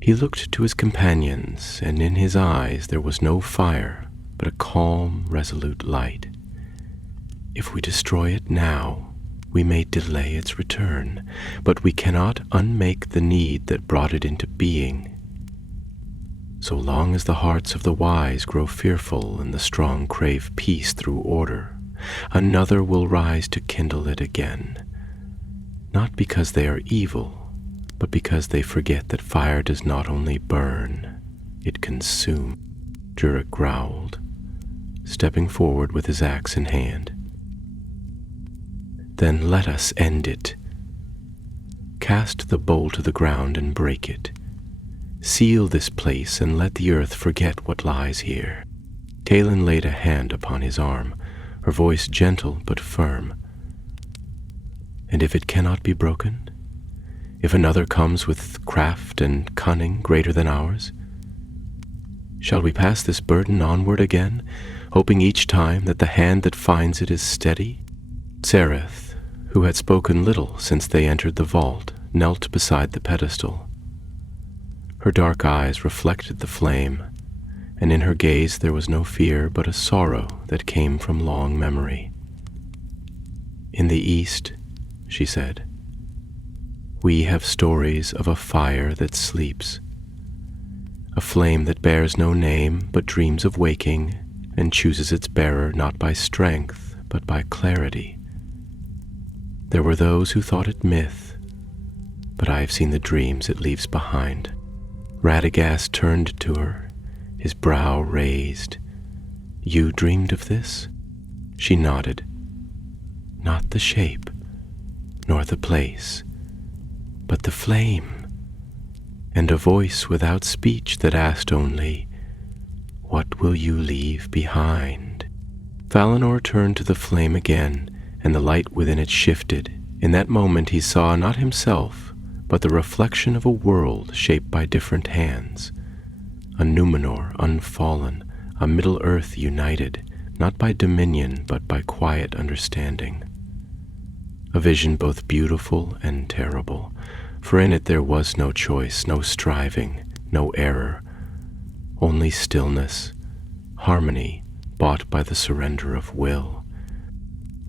He looked to his companions, and in his eyes there was no fire, but a calm, resolute light. "If we destroy it now, we may delay its return, but we cannot unmake the need that brought it into being. So long as the hearts of the wise grow fearful and the strong crave peace through order, another will rise to kindle it again, not because they are evil, but because they forget that fire does not only burn, it consumes. Durik growled, stepping forward with his axe in hand. Then let us end it. Cast the bowl to the ground and break it. Seal this place and let the earth forget what lies here. Talon laid a hand upon his arm, her voice gentle but firm. And if it cannot be broken? If another comes with craft and cunning greater than ours? Shall we pass this burden onward again, hoping each time that the hand that finds it is steady? Sereth, who had spoken little since they entered the vault, knelt beside the pedestal. Her dark eyes reflected the flame, and in her gaze there was no fear but a sorrow that came from long memory. In the east, she said, we have stories of a fire that sleeps, a flame that bears no name but dreams of waking and chooses its bearer not by strength but by clarity. There were those who thought it myth, but I have seen the dreams it leaves behind. Radagast turned to her, his brow raised. You dreamed of this? She nodded. Not the shape, nor the place, but the flame, and a voice without speech that asked only, what will you leave behind? Valinor turned to the flame again, and the light within it shifted. In that moment he saw not himself, but the reflection of a world shaped by different hands, a Numenor unfallen, a Middle-earth united, not by dominion but by quiet understanding. A vision both beautiful and terrible, for in it there was no choice, no striving, no error, only stillness, harmony bought by the surrender of will.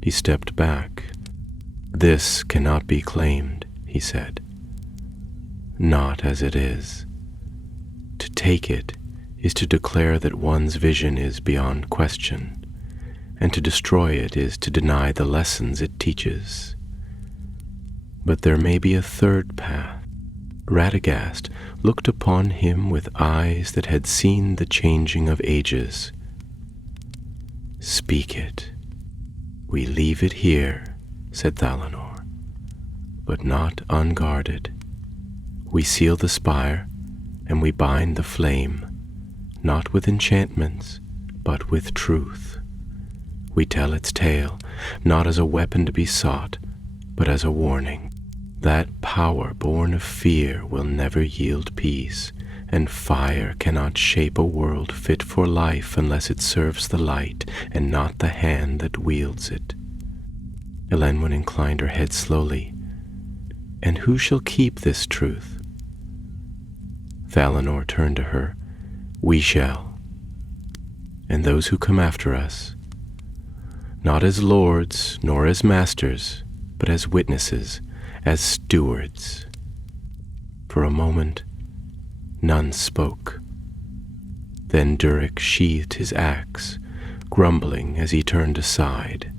He stepped back. This cannot be claimed, he said. Not as it is. To take it is to declare that one's vision is beyond question, and to destroy it is to deny the lessons it teaches. But there may be a third path. Radagast looked upon him with eyes that had seen the changing of ages. Speak it. We leave it here, said Valinor, but not unguarded. We seal the spire, and we bind the flame, not with enchantments, but with truth. We tell its tale, not as a weapon to be sought, but as a warning. That power born of fear will never yield peace, and fire cannot shape a world fit for life unless it serves the light and not the hand that wields it. Elenwen inclined her head slowly. And who shall keep this truth? Valinor turned to her. We shall. And those who come after us, not as lords nor as masters, but as witnesses, as stewards. For a moment, none spoke. Then Durik sheathed his axe, grumbling as he turned aside.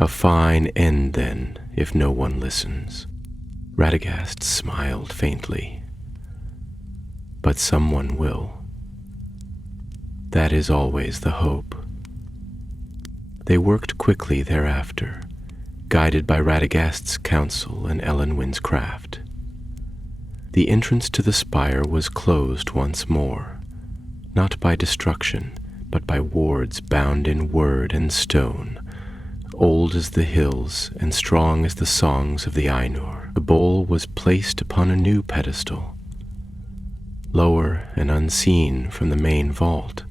A fine end, then, if no one listens. Radagast smiled faintly. But someone will. That is always the hope. They worked quickly thereafter, guided by Radagast's counsel and Elenwen's craft. The entrance to the spire was closed once more, not by destruction, but by wards bound in word and stone, old as the hills and strong as the songs of the Ainur. The bowl was placed upon a new pedestal, lower and unseen from the main vault,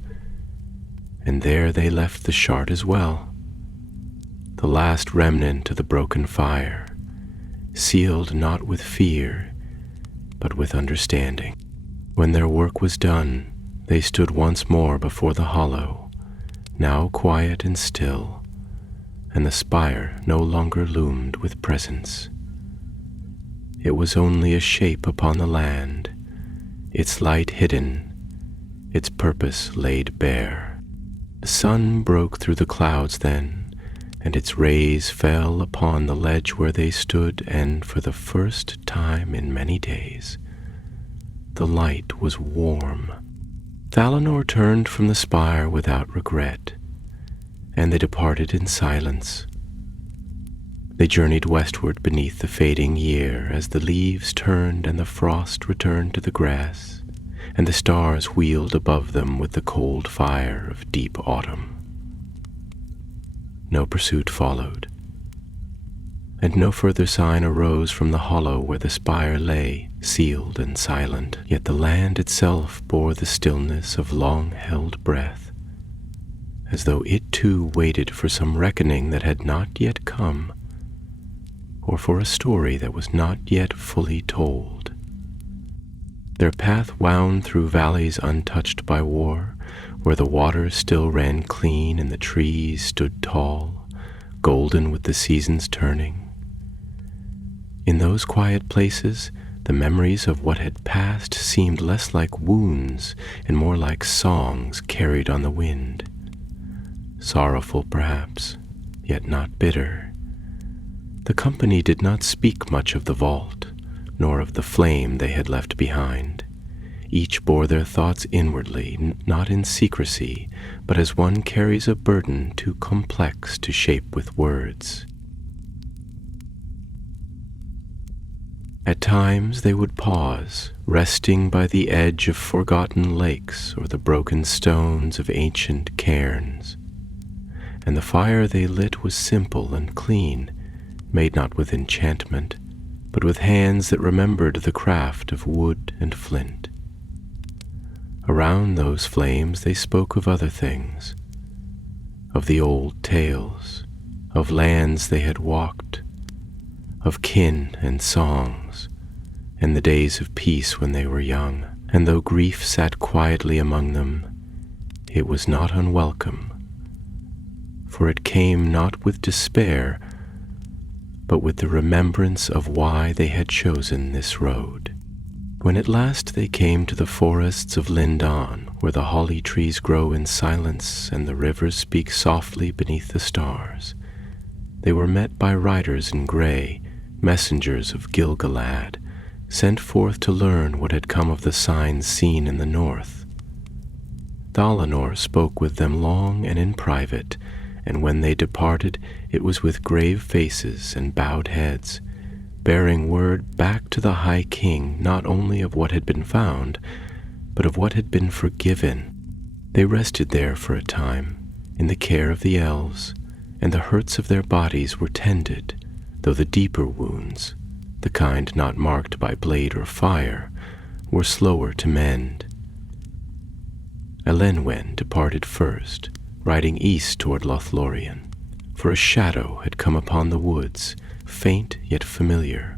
and there they left the shard as well, the last remnant of the broken fire, sealed not with fear, but with understanding. When their work was done, they stood once more before the hollow, now quiet and still, and the spire no longer loomed with presence. It was only a shape upon the land, its light hidden, its purpose laid bare. The sun broke through the clouds then, and its rays fell upon the ledge where they stood, and for the first time in many days, the light was warm. Valinor turned from the spire without regret, and they departed in silence. They journeyed westward beneath the fading year as the leaves turned and the frost returned to the grass, and the stars wheeled above them with the cold fire of deep autumn. No pursuit followed, and no further sign arose from the hollow where the spire lay, sealed and silent. Yet the land itself bore the stillness of long-held breath, as though it too waited for some reckoning that had not yet come, or for a story that was not yet fully told. Their path wound through valleys untouched by war, where the waters still ran clean and the trees stood tall, golden with the seasons turning. In those quiet places, the memories of what had passed seemed less like wounds and more like songs carried on the wind. Sorrowful, perhaps, yet not bitter. The company did not speak much of the vault, nor of the flame they had left behind. Each bore their thoughts inwardly, not in secrecy, but as one carries a burden too complex to shape with words. At times they would pause, resting by the edge of forgotten lakes or the broken stones of ancient cairns. And the fire they lit was simple and clean, made not with enchantment, but with hands that remembered the craft of wood and flint. Around those flames they spoke of other things, of the old tales, of lands they had walked, of kin and songs, and the days of peace when they were young. And though grief sat quietly among them, it was not unwelcome, for it came not with despair, but with the remembrance of why they had chosen this road. When at last they came to the forests of Lindon, where the holly trees grow in silence and the rivers speak softly beneath the stars, they were met by riders in grey, messengers of Gil-galad, sent forth to learn what had come of the signs seen in the north. Valinor spoke with them long and in private, and when they departed, it was with grave faces and bowed heads, bearing word back to the High King not only of what had been found, but of what had been forgiven. They rested there for a time, in the care of the elves, and the hurts of their bodies were tended, though the deeper wounds, the kind not marked by blade or fire, were slower to mend. Elenwen departed first, riding east toward Lothlorien, for a shadow had come upon the woods, faint yet familiar,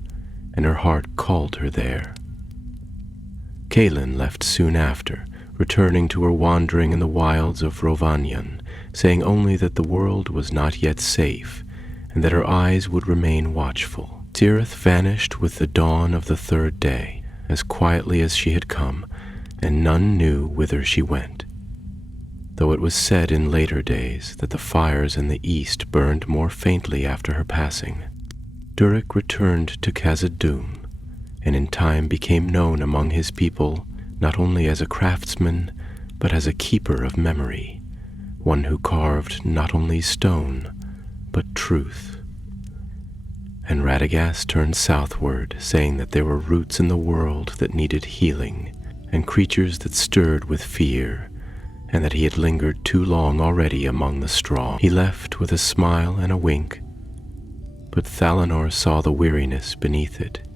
and her heart called her there. Kaelin left soon after, returning to her wandering in the wilds of Rhovanion, saying only that the world was not yet safe, and that her eyes would remain watchful. Cirith vanished with the dawn of the third day, as quietly as she had come, and none knew whither she went, though it was said in later days that the fires in the east burned more faintly after her passing. Durek returned to Khazad-dûm, and in time became known among his people not only as a craftsman, but as a keeper of memory, one who carved not only stone, but truth. And Radagast turned southward, saying that there were roots in the world that needed healing, and creatures that stirred with fear, and that he had lingered too long already among the strong. He left with a smile and a wink, but Thalinor saw the weariness beneath it,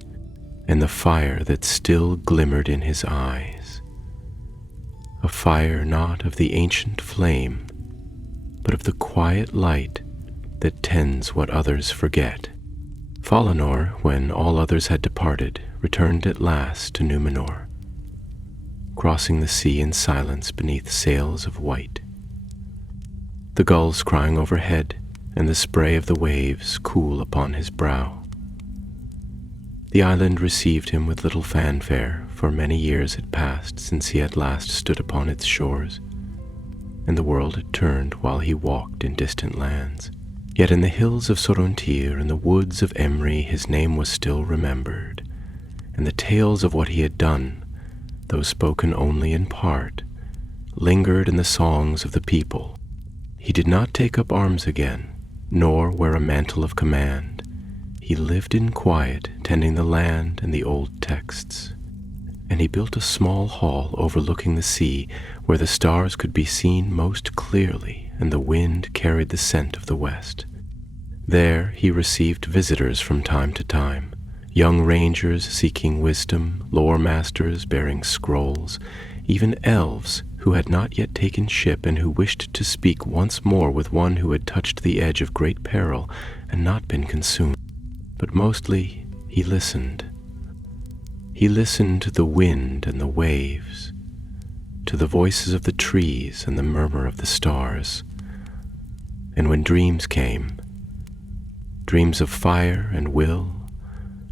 and the fire that still glimmered in his eyes. A fire not of the ancient flame, but of the quiet light that tends what others forget. Falinor, when all others had departed, returned at last to Númenor, crossing the sea in silence beneath sails of white. The gulls crying overhead, and the spray of the waves cool upon his brow. The island received him with little fanfare, for many years had passed since he had last stood upon its shores, and the world had turned while he walked in distant lands. Yet in the hills of Sorontir and the woods of Emry his name was still remembered, and the tales of what he had done, though spoken only in part, lingered in the songs of the people. He did not take up arms again, nor wear a mantle of command. He lived in quiet, tending the land and the old texts. And he built a small hall overlooking the sea, where the stars could be seen most clearly and the wind carried the scent of the west. There he received visitors from time to time, young rangers seeking wisdom, lore masters bearing scrolls, even elves who had not yet taken ship and who wished to speak once more with one who had touched the edge of great peril and not been consumed. But mostly he listened. He listened to the wind and the waves, to the voices of the trees and the murmur of the stars. And when dreams came, dreams of fire and will,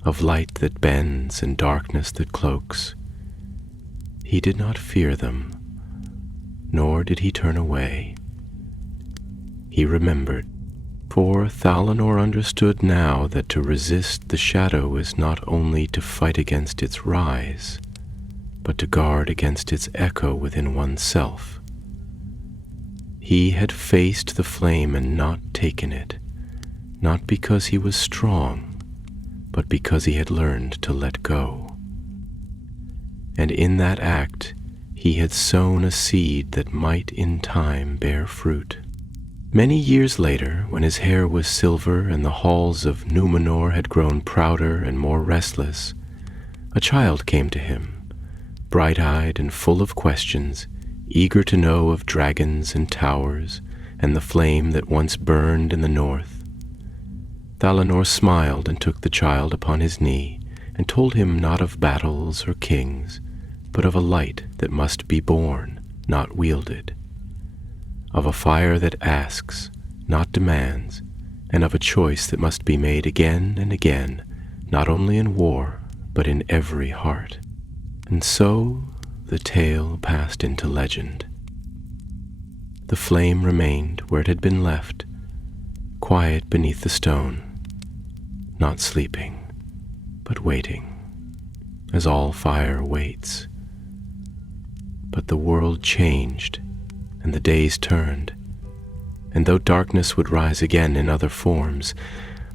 of light that bends and darkness that cloaks, he did not fear them, nor did he turn away. He remembered. For Thalonor understood now that to resist the shadow is not only to fight against its rise, but to guard against its echo within oneself. He had faced the flame and not taken it, not because he was strong, but because he had learned to let go. And in that act, he had sown a seed that might in time bear fruit. Many years later, when his hair was silver and the halls of Numenor had grown prouder and more restless, a child came to him, bright-eyed and full of questions, eager to know of dragons and towers and the flame that once burned in the north. Thalonor smiled and took the child upon his knee and told him not of battles or kings, but of a light that must be born, not wielded, of a fire that asks, not demands, and of a choice that must be made again and again, not only in war, but in every heart. And so the tale passed into legend. The flame remained where it had been left, quiet beneath the stone, not sleeping, but waiting, as all fire waits. But the world changed, and the days turned, and though darkness would rise again in other forms,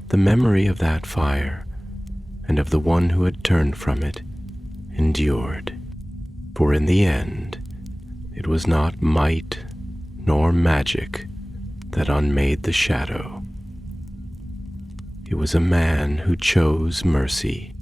the memory of that fire and of the one who had turned from it endured. For in the end, it was not might nor magic that unmade the shadow. It was a man who chose mercy